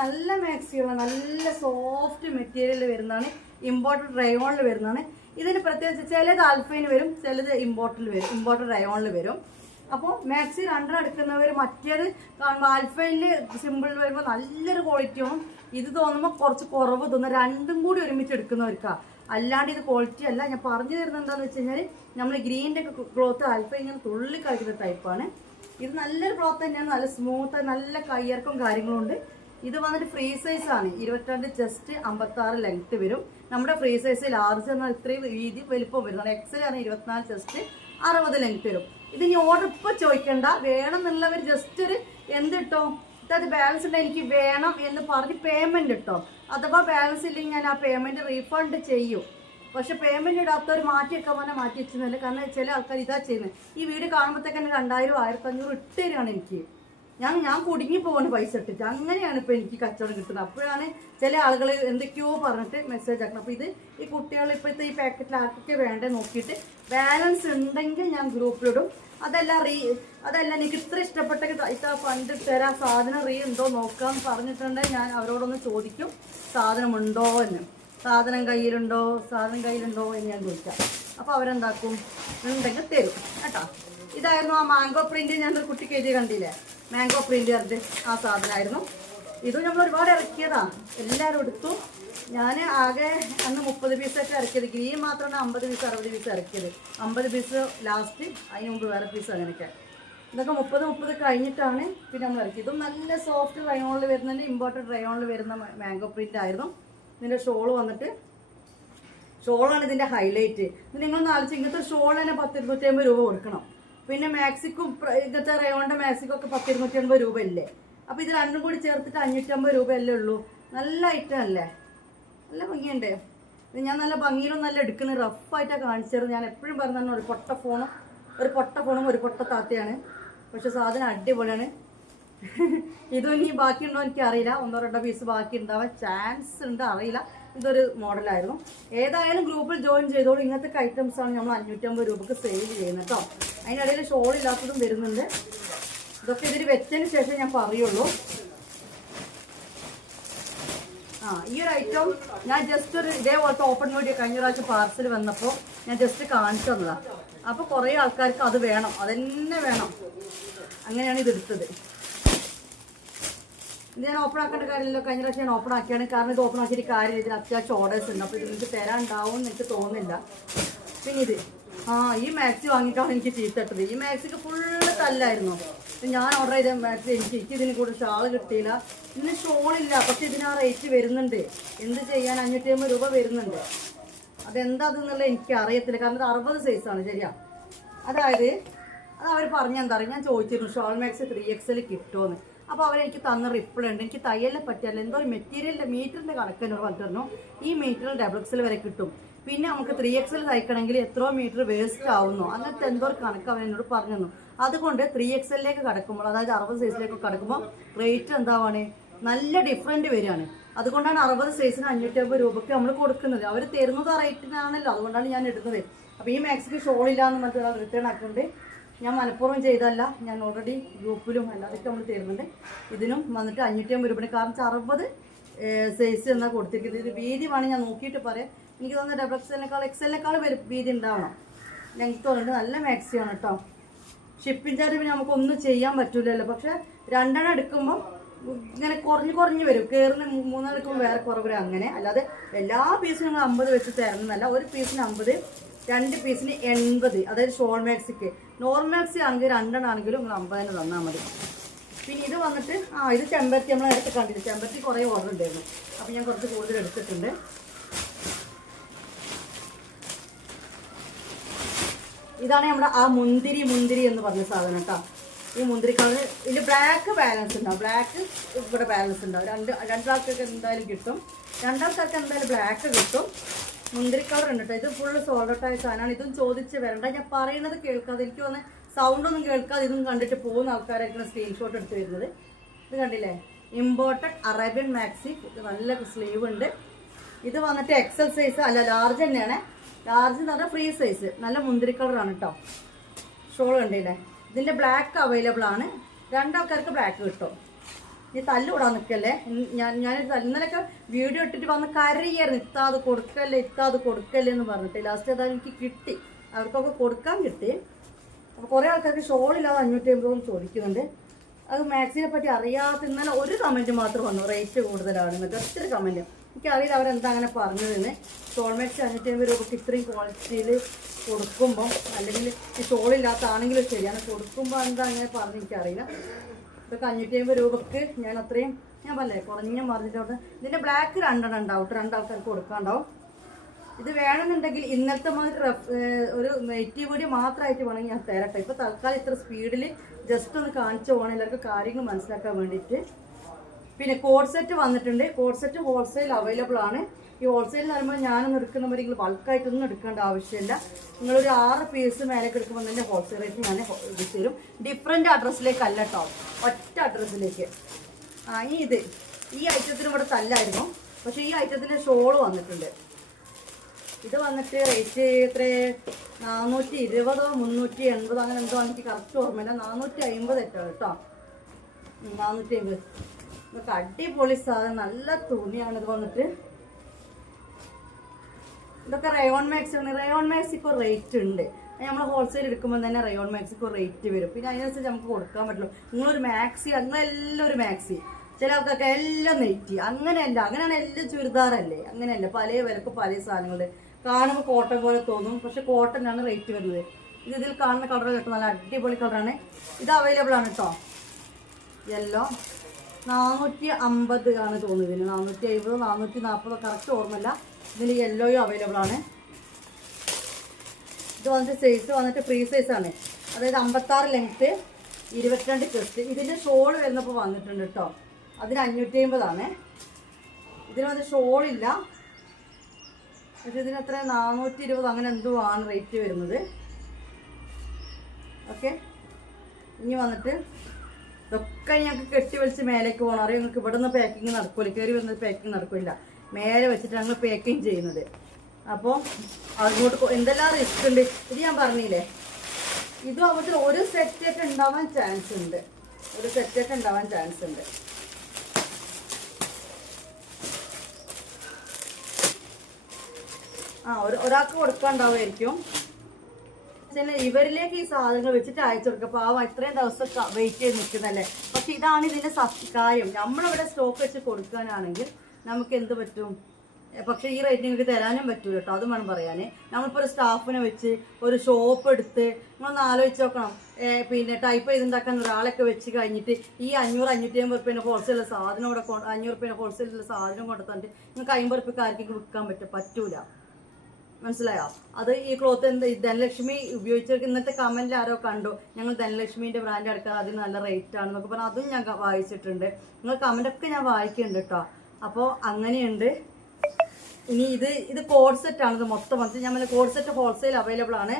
നല്ല മാക്സികളാണ്, നല്ല സോഫ്റ്റ് മെറ്റീരിയൽ വരുന്നതാണ്, ഇമ്പോർട്ടഡ് റയോണിൽ വരുന്നതാണ്. ഇതിന് പ്രത്യേകിച്ച് ചിലത് ആൽഫൈന് വരും, ചിലത് ഇമ്പോർട്ടഡ് റയോണിൽ വരും. അപ്പോൾ മാക്സി രണ്ടെണ്ണം എടുക്കുന്നവർ മറ്റേത് കാണുമ്പോൾ ആൽഫൈനിൽ സിമ്പിൾ വരുമ്പോൾ നല്ലൊരു ക്വാളിറ്റിയാണ്, ഇത് തോന്നുമ്പോൾ കുറച്ച് കുറവ് തോന്നുന്നു. രണ്ടും കൂടി ഒരുമിച്ച് എടുക്കുന്നവർക്കാണ്, അല്ലാണ്ട് ഇത് ക്വാളിറ്റി അല്ല. ഞാൻ പറഞ്ഞു തരുന്നത് എന്താണെന്ന് വെച്ച് കഴിഞ്ഞാൽ നമ്മൾ ഗ്രീൻ്റെ ഒക്കെ ക്ലോത്ത് ആൽഫൈൻ ഇങ്ങനെ തുള്ളി കഴിക്കുന്ന ടൈപ്പാണ്. ഇത് നല്ലൊരു ക്ലോത്ത് തന്നെയാണ്, നല്ല സ്മൂത്ത്, നല്ല കയ്യിറക്കും കാര്യങ്ങളും ഉണ്ട്. ഇത് വന്നിട്ട് ഫ്രീ സൈസ് ആണ്, 22 ചെസ്റ്റ് 56 ലെങ്ത് വരും. നമ്മുടെ ഫ്രീ സൈസ് ലാർജ് എന്നാൽ ഇത്രയും വീതി വലിപ്പം വരുന്നത്. എക്സൽ ആണ് 24 ചെസ്റ്റ് 60 ലെങ്ത് വരും. ഇത് ഇനി ഓർഡർ ഇപ്പോൾ ചോദിക്കണ്ട, വേണം എന്നുള്ളവർ ജസ്റ്റ് ഒരു എന്തിട്ടോ അത് ബാലൻസ് ഉണ്ട് എനിക്ക് വേണം എന്ന് പറഞ്ഞ് പേയ്മെന്റ് ഇട്ടോ. അഥവാ ബാലൻസ് ഇല്ലെങ്കിൽ ഞാൻ ആ പേയ്മെന്റ് റീഫണ്ട് ചെയ്യും. പക്ഷെ പേയ്മെന്റ് ഇടാത്തവർ മാറ്റി വെക്കാൻ പറഞ്ഞാൽ മാറ്റി വെച്ചെന്നില്ല. കാരണം ചില ആൾക്കാർ ഇതാ ചെയ്യുന്നത്, ഈ വീട് കാണുമ്പോഴത്തേക്കന്നെ 2000 1500 ഇട്ട് തരികയാണ് എനിക്ക്. ഞാൻ കുടുങ്ങി പോകുന്ന പൈസ ഇട്ടിട്ട്. അങ്ങനെയാണ് ഇപ്പോൾ എനിക്ക് കച്ചവടം കിട്ടുന്നത്. അപ്പോഴാണ് ചില ആളുകൾ എന്തൊക്കെയോ പറഞ്ഞിട്ട് മെസ്സേജ് ആക്കണം. അപ്പോൾ ഇത് ഈ കുട്ടികൾ ഇപ്പോഴത്തെ ഈ പാക്കറ്റിൽ ആർക്കൊക്കെ വേണ്ടേ നോക്കിയിട്ട് ബാലൻസ് ഉണ്ടെങ്കിൽ ഞാൻ ഗ്രൂപ്പിലിടും. അതല്ല എനിക്ക് ഇത്ര ഇഷ്ടപ്പെട്ട ഫണ്ട് തരാം, സാധനം ഉണ്ടോ നോക്കാമെന്ന് പറഞ്ഞിട്ടുണ്ടെങ്കിൽ ഞാൻ അവരോടൊന്ന് ചോദിക്കും സാധനം ഉണ്ടോ എന്ന്. സാധനം കയ്യിലുണ്ടോ എന്ന് ഞാൻ ചോദിക്കാം. അപ്പോൾ അവരെന്താക്കും, ഉണ്ടെങ്കിൽ തരും കേട്ടോ. ഇതായിരുന്നു ആ മാംഗോ പ്രിന്റ്, ഞാനൊരു കുട്ടിക്ക് എഴുതി കണ്ടില്ലേ, മാംഗോ പ്രിന്റ് പറഞ്ഞിട്ട് ആ സാധനമായിരുന്നു. ഇതും നമ്മൾ ഒരുപാട് ഇറക്കിയതാണ്, എല്ലാവരും എടുത്തു. ഞാൻ ആകെ അന്ന് 30 പീസൊക്കെ ഇറക്കിയത്, ഗ്രീൻ മാത്രമാണ് 50 പീസ് 60 പീസ് ഇറക്കിയത്. 50 പീസ് ലാസ്റ്റ്, അതിന് മുമ്പ് വേറെ പീസ് അങ്ങനെയൊക്കെ. ഇതൊക്കെ 30 കഴിഞ്ഞിട്ടാണ് പിന്നെ നമ്മൾ ഇറക്കിയത്. ഇതും നല്ല സോഫ്റ്റ് റയോണിൽ വരുന്നതിൻ്റെ ഇമ്പോർട്ടഡ് റയോണിൽ വരുന്ന മാംഗോ പ്രിന്റ് ആയിരുന്നു. ഇതിൻ്റെ ഷോള് വന്നിട്ട്, ഷോളാണ് ഇതിൻ്റെ ഹൈലൈറ്റ്. ഇത് നിങ്ങളൊന്ന് ആലോചിച്ച്, ഇങ്ങനത്തെ ഷോൾ തന്നെ 10-250 രൂപ കൊടുക്കണം. പിന്നെ മാക്സിക്കും ഇങ്ങനത്തെ റയോണിൻ്റെ മാക്സിക്കൊക്കെ 10-280 രൂപ അല്ലേ. അപ്പോൾ ഇത് രണ്ടും കൂടി ചേർത്തിട്ട് 550 രൂപയല്ലേ ഉള്ളൂ. നല്ല ഐറ്റം അല്ലേ, നല്ല ഭംഗിയുണ്ട്. ഇത് ഞാൻ നല്ല ഭംഗിയിലും നല്ല എടുക്കുന്നത് റഫായിട്ടാണ് കാണിച്ചത്. ഞാൻ എപ്പോഴും പറഞ്ഞാൽ ഒരു പൊട്ട ഫോണും ഒരു പൊട്ട താത്തയാണ്, പക്ഷെ സാധനം അടിപൊളിയാണ്. ഇതും ഇനി ബാക്കിയുണ്ടോ എനിക്ക് അറിയില്ല, 1-2 പീസ് ബാക്കി ഉണ്ടാവാൻ ചാൻസ് ഉണ്ട്, അറിയില്ല. ഇതൊരു മോഡലായിരുന്നു. ഏതായാലും ഗ്രൂപ്പിൽ ജോയിൻ ചെയ്തോളൂ. ഇങ്ങനത്തെ ഐറ്റംസാണ് നമ്മൾ 550 രൂപക്ക് സെയിൽ ചെയ്യുന്നത് കേട്ടോ. അതിനിടയിൽ ഷോൾ ഇല്ലാത്തതും വരുന്നുണ്ട്. ഇതൊക്കെ ഇതിൽ വെച്ചതിന് ശേഷം ഞാൻ പറയുള്ളൂ. ഈ ഒരു ഐറ്റം ഞാൻ ജസ്റ്റ് ഒരു ഇതേപോലത്തെ ഓപ്പൺ വീഡിയോ കഴിഞ്ഞ പ്രാവശ്യം പാർസൽ വന്നപ്പോൾ ഞാൻ ജസ്റ്റ് കാണിച്ചു തന്നതാണ്. അപ്പോൾ കുറേ ആൾക്കാർക്ക് അത് വേണം, അതന്നെ വേണം, അങ്ങനെയാണ് ഇതെടുത്തത്. ഇത് ഞാൻ ഓപ്പൺ ആക്കേണ്ട കാര്യമില്ലല്ലോ, കഴിഞ്ഞ പ്രാവശ്യം ഞാൻ ഓപ്പൺ ആക്കിയാണ്. കാരണം ഇത് ഓപ്പൺ ആക്കിയിട്ട് കാര്യമില്ല, ഇതിൽ അത്യാവശ്യം ഓർഡേഴ്സ് ഉണ്ട്. അപ്പോൾ ഇത് നിങ്ങൾക്ക് തരാനുണ്ടാവും എന്ന് എനിക്ക് തോന്നുന്നില്ല. പിന്നെ ഇത് ഈ മാക്സി വാങ്ങിയിട്ടാണ് എനിക്ക് ചീത്തട്ടത്. ഈ മാക്സിക്ക് ഫുള്ള് തല്ലായിരുന്നു. ഞാൻ ഓർഡർ ചെയ്ത മാക്സി എനിക്ക് ഇതിന് കൂടെ ഷാള് കിട്ടിയില്ല. ഇതിന് ഷോളില്ല, പക്ഷെ ഇതിന് ആ റേറ്റ് വരുന്നുണ്ട്. എന്ത് ചെയ്യാൻ, 550 രൂപ വരുന്നുണ്ട്. അതെന്താ അതെന്നുള്ള എനിക്ക് അറിയത്തില്ല. കാരണം ഇത് 60 സൈസാണ്, ശരിയാ. അതായത് അത് അവർ പറഞ്ഞെന്താ പറയുക, ഞാൻ ചോദിച്ചിരുന്നു ഷോൾ മാക്സ് 3XL കിട്ടുമോയെന്ന്. അപ്പോൾ അവരെനിക്ക് തന്ന റിപ്ലൈ ഉണ്ട്, എനിക്ക് തയ്യലിനെ പറ്റിയല്ല, എന്തോ ഒരു മെറ്റീരിയലിൻ്റെ മീറ്ററിൻ്റെ കണക്കെന്നോട് പറഞ്ഞിരുന്നു. ഈ മീറ്ററിൽ XXL വരെ കിട്ടും. പിന്നെ നമുക്ക് 3XL തയ്ക്കണമെങ്കിൽ എത്രയോ മീറ്റർ വേസ്റ്റ് ആവുന്നു, അങ്ങനത്തെ എന്തോ ഒരു കണക്ക് അവൻ എന്നോട് പറഞ്ഞു തന്നു. അതുകൊണ്ട് 3XLിലേക്ക് കടക്കുമ്പോൾ, അതായത് 60 സൈസിലേക്ക് കടക്കുമ്പോൾ റേറ്റ് എന്താവാണ്, നല്ല ഡിഫറൻറ്റ് വരികയാണ്. അതുകൊണ്ടാണ് 60 സൈസിന് 550 രൂപയ്ക്ക് നമ്മൾ കൊടുക്കുന്നത്. അവർ തരുന്നത് ആ റേറ്റിനാണല്ലോ, അതുകൊണ്ടാണ് ഞാൻ ഇടുന്നത്. അപ്പോൾ ഈ മാക്സിക്ക് ഷോളില്ലാന്ന് മറ്റൊരാൾ റിട്ടേൺ ആക്കുന്നുണ്ട്. ഞാൻ മനഃപൂർവ്വം ചെയ്തല്ല, ഞാൻ ഓൾറെഡി ഗ്രൂപ്പിലും അല്ലാതൊക്കെ നമ്മൾ തരുന്നുണ്ട്. ഇതിനും വന്നിട്ട് 550 രൂപ. കാരണം 60 സൈസ് എന്നാണ് കൊടുത്തിരിക്കുന്നത്. ഇത് വീതി വേണം ഞാൻ നോക്കിയിട്ട് പറയാം. എനിക്ക് തോന്നുന്നത് XXLനേക്കാൾ വീതി ഉണ്ടാവണം. ലെങ്ത് തോന്നുന്നുണ്ട്. നല്ല മാക്സിയാണ് കേട്ടോ. ഷിപ്പിംഗ് ചാർജ് പിന്നെ നമുക്കൊന്നും ചെയ്യാൻ പറ്റില്ലല്ലോ. പക്ഷെ 2 എണ്ണം എടുക്കുമ്പോൾ ഇങ്ങനെ കുറഞ്ഞ് വരും. കയറുന്ന 3 എണ്ണം എടുക്കുമ്പോൾ വേറെ കുറവ് വരും. അങ്ങനെ അല്ലാതെ എല്ലാ പീസിനും നിങ്ങൾ 50 വെച്ച് തരണമെന്നല്ല. ഒരു പീസിന് 50, 2 പീസിന് 80. അതായത് ഷോൾ മാക്സിക്ക്. നോർമൽ മാക്സി ആണെങ്കിൽ 2 എണ്ണം ആണെങ്കിലും നിങ്ങൾ 50 തന്നാൽ മതി. പിന്നെ ഇത് വന്നിട്ട് ഇത് ചെമ്പരത്തി നമ്മൾ നേരത്തെ കണ്ടില്ല. ചെമ്പരത്തി കുറേ ഓർഡർ ഉണ്ടായിരുന്നു, അപ്പോൾ ഞാൻ കുറച്ച് കൂടുതൽ എടുത്തിട്ടുണ്ട്. ഇതാണ് നമ്മുടെ ആ മുന്തിരി എന്ന് പറഞ്ഞ സാധനം കേട്ടോ. ഈ മുന്തിരി കളർ ഇതിൽ ബ്ലാക്ക് ബാലൻസ് ഉണ്ടാവും. ബ്ലാക്ക് ഇവിടെ ബാലൻസ് ഉണ്ടാവും. രണ്ടാൾക്കൊക്കെ എന്തായാലും കിട്ടും. രണ്ടാൾക്കാർക്ക് എന്തായാലും ബ്ലാക്ക് കിട്ടും. മുന്തിരി കളർ ഉണ്ട് കേട്ടോ. ഇത് ഫുള്ള് സോൾഡൗട്ടായ സാധനമാണ്. ഇതും ചോദിച്ച് വരണ്ട. ഞാൻ പറയുന്നത് കേൾക്കാതെ, എനിക്ക് വന്ന് സൗണ്ടൊന്നും കേൾക്കാതെ ഇതും കണ്ടിട്ട് പോകുന്ന ആൾക്കാരായിരിക്കണം സ്ക്രീൻഷോട്ട് എടുത്ത് വരുന്നത്. ഇത് കണ്ടില്ലേ, ഇമ്പോർട്ടഡ് അറേബ്യൻ മാക്സി. ഇത് നല്ല സ്ലീവ് ഉണ്ട്. ഇത് വന്നിട്ട് XL സൈസ് അല്ല, ലാർജ് തന്നെയാണ്. ലാർജ് എന്ന് പറഞ്ഞാൽ ഫ്രീ സൈസ്, നല്ല മുന്തിരി കളറാണ് കേട്ടോ. ഷോൾ കണ്ടില്ലേ? ഇതിൻ്റെ ബ്ലാക്ക് അവൈലബിൾ ആണ്. രണ്ടാൾക്കാർക്ക് ബ്ലാക്ക് കിട്ടും. ഈ തല്ലുകൂടാൻ നിൽക്കല്ലേ. ഞാൻ ഇന്നലെയൊക്കെ വീഡിയോ ഇട്ടിട്ട് വന്ന് കരയായിരുന്നു, ഇത്താത് കൊടുക്കല്ലേ എന്ന് പറഞ്ഞിട്ട്. ലാസ്റ്റ് അതായത് എനിക്ക് കിട്ടി, അവർക്കൊക്കെ കൊടുക്കാൻ കിട്ടി. അപ്പോൾ കുറേ ആൾക്കാർക്ക് ഷോളില്ലാതെ 550 ചോദിക്കുന്നുണ്ട്. അത് മാക്സിനെ പറ്റി അറിയാത്ത ഇന്നലെ ഒരു കമൻറ്റ് മാത്രം വന്നു, റേറ്റ് കൂടുതലാണ് എന്നൊക്കെ. ഒത്തിരി കമൻറ്റ്. എനിക്കറിയില്ല അവരെന്താ അങ്ങനെ പറഞ്ഞതെന്ന്. ഷോൾ മാക്സി 550 രൂപയ്ക്ക് ഇത്രയും ക്വാളിറ്റിയിൽ കൊടുക്കുമ്പോൾ, അല്ലെങ്കിൽ ഈ ഷോളില്ലാത്ത ആണെങ്കിലും ശരിയാണ്, കൊടുക്കുമ്പോൾ എന്താ അങ്ങനെ പറഞ്ഞ് എനിക്കറിയില്ല. ഇതൊക്കെ 550 രൂപക്ക് ഞാൻ അത്രയും, ഞാൻ പറഞ്ഞേ കുറഞ്ഞ പറഞ്ഞിട്ടുണ്ട്. ഇതിൻ്റെ ബ്ലാക്ക് 2 ഉണ്ടാവും, 2 ആൾക്കാർക്ക് കൊടുക്കാണ്ടാവും. ഇത് വേണമെന്നുണ്ടെങ്കിൽ ഇന്നലത്തെ മാതിരി ഒരു നെഗറ്റീവ് വീഡിയോ മാത്രമായിട്ട് വേണമെങ്കിൽ ഞാൻ തരട്ടെ. ഇപ്പോൾ തൽക്കാലം ഇത്ര സ്പീഡിൽ ജസ്റ്റ് ഒന്ന് കാണിച്ചു പോകണം, എല്ലാവർക്കും കാര്യങ്ങൾ മനസ്സിലാക്കാൻ വേണ്ടിയിട്ട്. പിന്നെ കോഡ് സെറ്റ് വന്നിട്ടുണ്ട്. കോഡ് സെറ്റ് ഹോൾസെയിൽ അവൈലബിൾ ആണ്. ഈ ഹോൾസെയിൽ എന്ന് പറയുമ്പോൾ ഞാനൊന്നും എടുക്കുന്നവർ നിങ്ങൾ ബൾക്കായിട്ടൊന്നും എടുക്കേണ്ട ആവശ്യമില്ല. നിങ്ങളൊരു 6 പീസ് മേലേക്ക് എടുക്കുമ്പോൾ തന്നെ ഹോൾസെയിൽ റേറ്റ് ഞാൻ എടുത്തു തരും. ഡിഫറെൻറ്റ് അഡ്രസ്സിലേക്കല്ല കേട്ടോ, ഒറ്റ അഡ്രസ്സിലേക്ക്. ഈ ഐറ്റത്തിന് ഇവിടെ തല്ലായിരുന്നു, പക്ഷേ ഈ ഐറ്റത്തിൻ്റെ ഷോള് വന്നിട്ടുണ്ട്. ഇത് വന്നിട്ട് റേറ്റ് എത്ര 420 380 അങ്ങനെ എന്തോ എനിക്ക് കറക്റ്റ് ഓർമ്മയില്ല. 450 എറ്റാണ് കേട്ടോ, 450. ഇതൊക്കെ അടിപൊളി സാധനം, നല്ല തുണിയാണ്. ഇത് വന്നിട്ട് ഇതൊക്കെ റയോൺ മാക്സി ആണ്. റയോൺ മാക്സിക്ക് ഒരു റേറ്റ് ഉണ്ട്. നമ്മൾ ഹോൾസെയിൽ എടുക്കുമ്പോൾ തന്നെ റയോൺ മാക്സിക്ക് ഒരു റേറ്റ് വരും. പിന്നെ അതിനനുസരിച്ച് നമുക്ക് കൊടുക്കാൻ പറ്റുള്ളൂ. നിങ്ങളൊരു മാക്സി, അങ്ങനെല്ലാം ഒരു മാക്സി, ചില ആൾക്കൊക്കെ എല്ലാം നെയ്റ്റി, അങ്ങനെയല്ല. അങ്ങനെയാണ് എല്ലാം ചുരിദാറല്ലേ, അങ്ങനെയല്ല. പല വിലക്ക് പല സാധനങ്ങളുണ്ട്. കാണുമ്പോൾ കോട്ടൺ പോലെ തോന്നും, പക്ഷെ കോട്ടനാണ് റേറ്റ് വരുന്നത്. ഇതിൽ കാണുന്ന കളർ കിട്ടും, നല്ല അടിപൊളി കളറാണ്. ഇത് അവൈലബിൾ ആണ് കേട്ടോ. യെല്ലോ 450 ആണ് തോന്നുന്നത്. ഇതിന് 450 440 കറക്റ്റ് ഓർമ്മയില്ല. ഇതിൽ യെല്ലോയും അവൈലബിൾ ആണ്. ഇത് വന്നിട്ട് സൈസ് വന്നിട്ട് ഫ്രീ സൈസാണ്, അതായത് 56 ലെങ്ത്ത് 22 ചെസ്റ്റ്. ഇതിൻ്റെ ഷോൾ വരുന്നപ്പോൾ വന്നിട്ടുണ്ട് കേട്ടോ. അതിന് 550 ആണ്. ഇതിന് വന്നിട്ട് ഷോളില്ല, പക്ഷെ ഇതിന് എത്ര 420 അങ്ങനെ എന്തോ ആണ് റേറ്റ് വരുന്നത്. ഓക്കെ, ഇനി വന്നിട്ട് ഇതൊക്കെ ഞങ്ങൾക്ക് കെട്ടി വലിച്ച് മേലേക്ക് പോകണം. അറിയാം നിങ്ങൾക്ക് ഇവിടെ നിന്ന് പാക്കിങ് നടക്കില്ല, കയറി വരുന്നത് പാക്കിങ് നടക്കില്ല. മേലെ വെച്ചിട്ട് ഞങ്ങൾ പാക്കിങ് ചെയ്യുന്നത്. അപ്പോൾ അങ്ങോട്ട് എന്തെല്ലാം റിസ്ക് ഉണ്ട്. ഇത് ഞാൻ പറഞ്ഞില്ലേ, ഇതും അങ്ങോട്ട് ഒരു സെറ്റായിട്ട് ഉണ്ടാവാൻ ചാൻസ് ഉണ്ട്, ഒരാൾക്ക് കൊടുക്കാണ്ടാവുമായിരിക്കും. ഇവരിലേക്ക് ഈ സാധനങ്ങൾ വെച്ചിട്ട് അയച്ചു കൊടുക്കുക. പാവം ഇത്രയും ദിവസം വെയിറ്റ് ചെയ്ത് നിൽക്കുന്നല്ലേ. പക്ഷെ ഇതാണ് ഇതിൻ്റെ കാര്യം. നമ്മളിവിടെ സ്റ്റോക്ക് വെച്ച് കൊടുക്കാനാണെങ്കിൽ നമുക്ക് എന്ത് പറ്റും, പക്ഷേ ഈ റേറ്റ് നിങ്ങൾക്ക് തരാനും പറ്റൂല കേട്ടോ. അതും വേണം പറയാൻ. നമ്മളിപ്പോൾ ഒരു സ്റ്റാഫിനെ വെച്ച് ഒരു ഷോപ്പ് എടുത്ത് നിങ്ങളൊന്ന് ആലോചിച്ച് നോക്കണം. പിന്നെ ടൈപ്പ് ചെയ്തുണ്ടാക്കാൻ ഒരാളൊക്കെ വെച്ച് കഴിഞ്ഞിട്ട് ഈ 500-550 റുപ്യേൻ്റെ ഹോൾസെയിൽ സാധനം ഇവിടെ 500 റുപ്യേൻ്റെ ഹോൾസെയിലുള്ള സാധനം കൊണ്ടുതന്നിട്ട് നിങ്ങൾക്ക് 50 റുപ്യക്ക് ആർക്കെങ്കിലും വിൽക്കാൻ പറ്റൂല. മനസ്സിലായോ? അത് ഈ ക്ലോത്ത് എന്ത് ധനലക്ഷ്മി ഉപയോഗിച്ചവർക്ക് ഇന്നത്തെ കമൻറ്റിൽ ആരോ കണ്ടു, ഞങ്ങൾ ധനലക്ഷ്മീൻ്റെ ബ്രാൻഡ് എടുക്കാൻ അതിന് നല്ല റേറ്റ് ആണെന്നൊക്കെ പറഞ്ഞാൽ അതും ഞാൻ വായിച്ചിട്ടുണ്ട്. നിങ്ങൾ കമൻറ്റൊക്കെ ഞാൻ വായിക്കുന്നുണ്ട് കേട്ടോ. അപ്പോൾ അങ്ങനെയുണ്ട്. ഇനി ഇത് കോഡ് സെറ്റാണ്. ഇത് മൊത്തം വന്നിട്ട് ഞാൻ കോഡ് സെറ്റ് ഹോൾസെയിൽ അവൈലബിൾ ആണ്.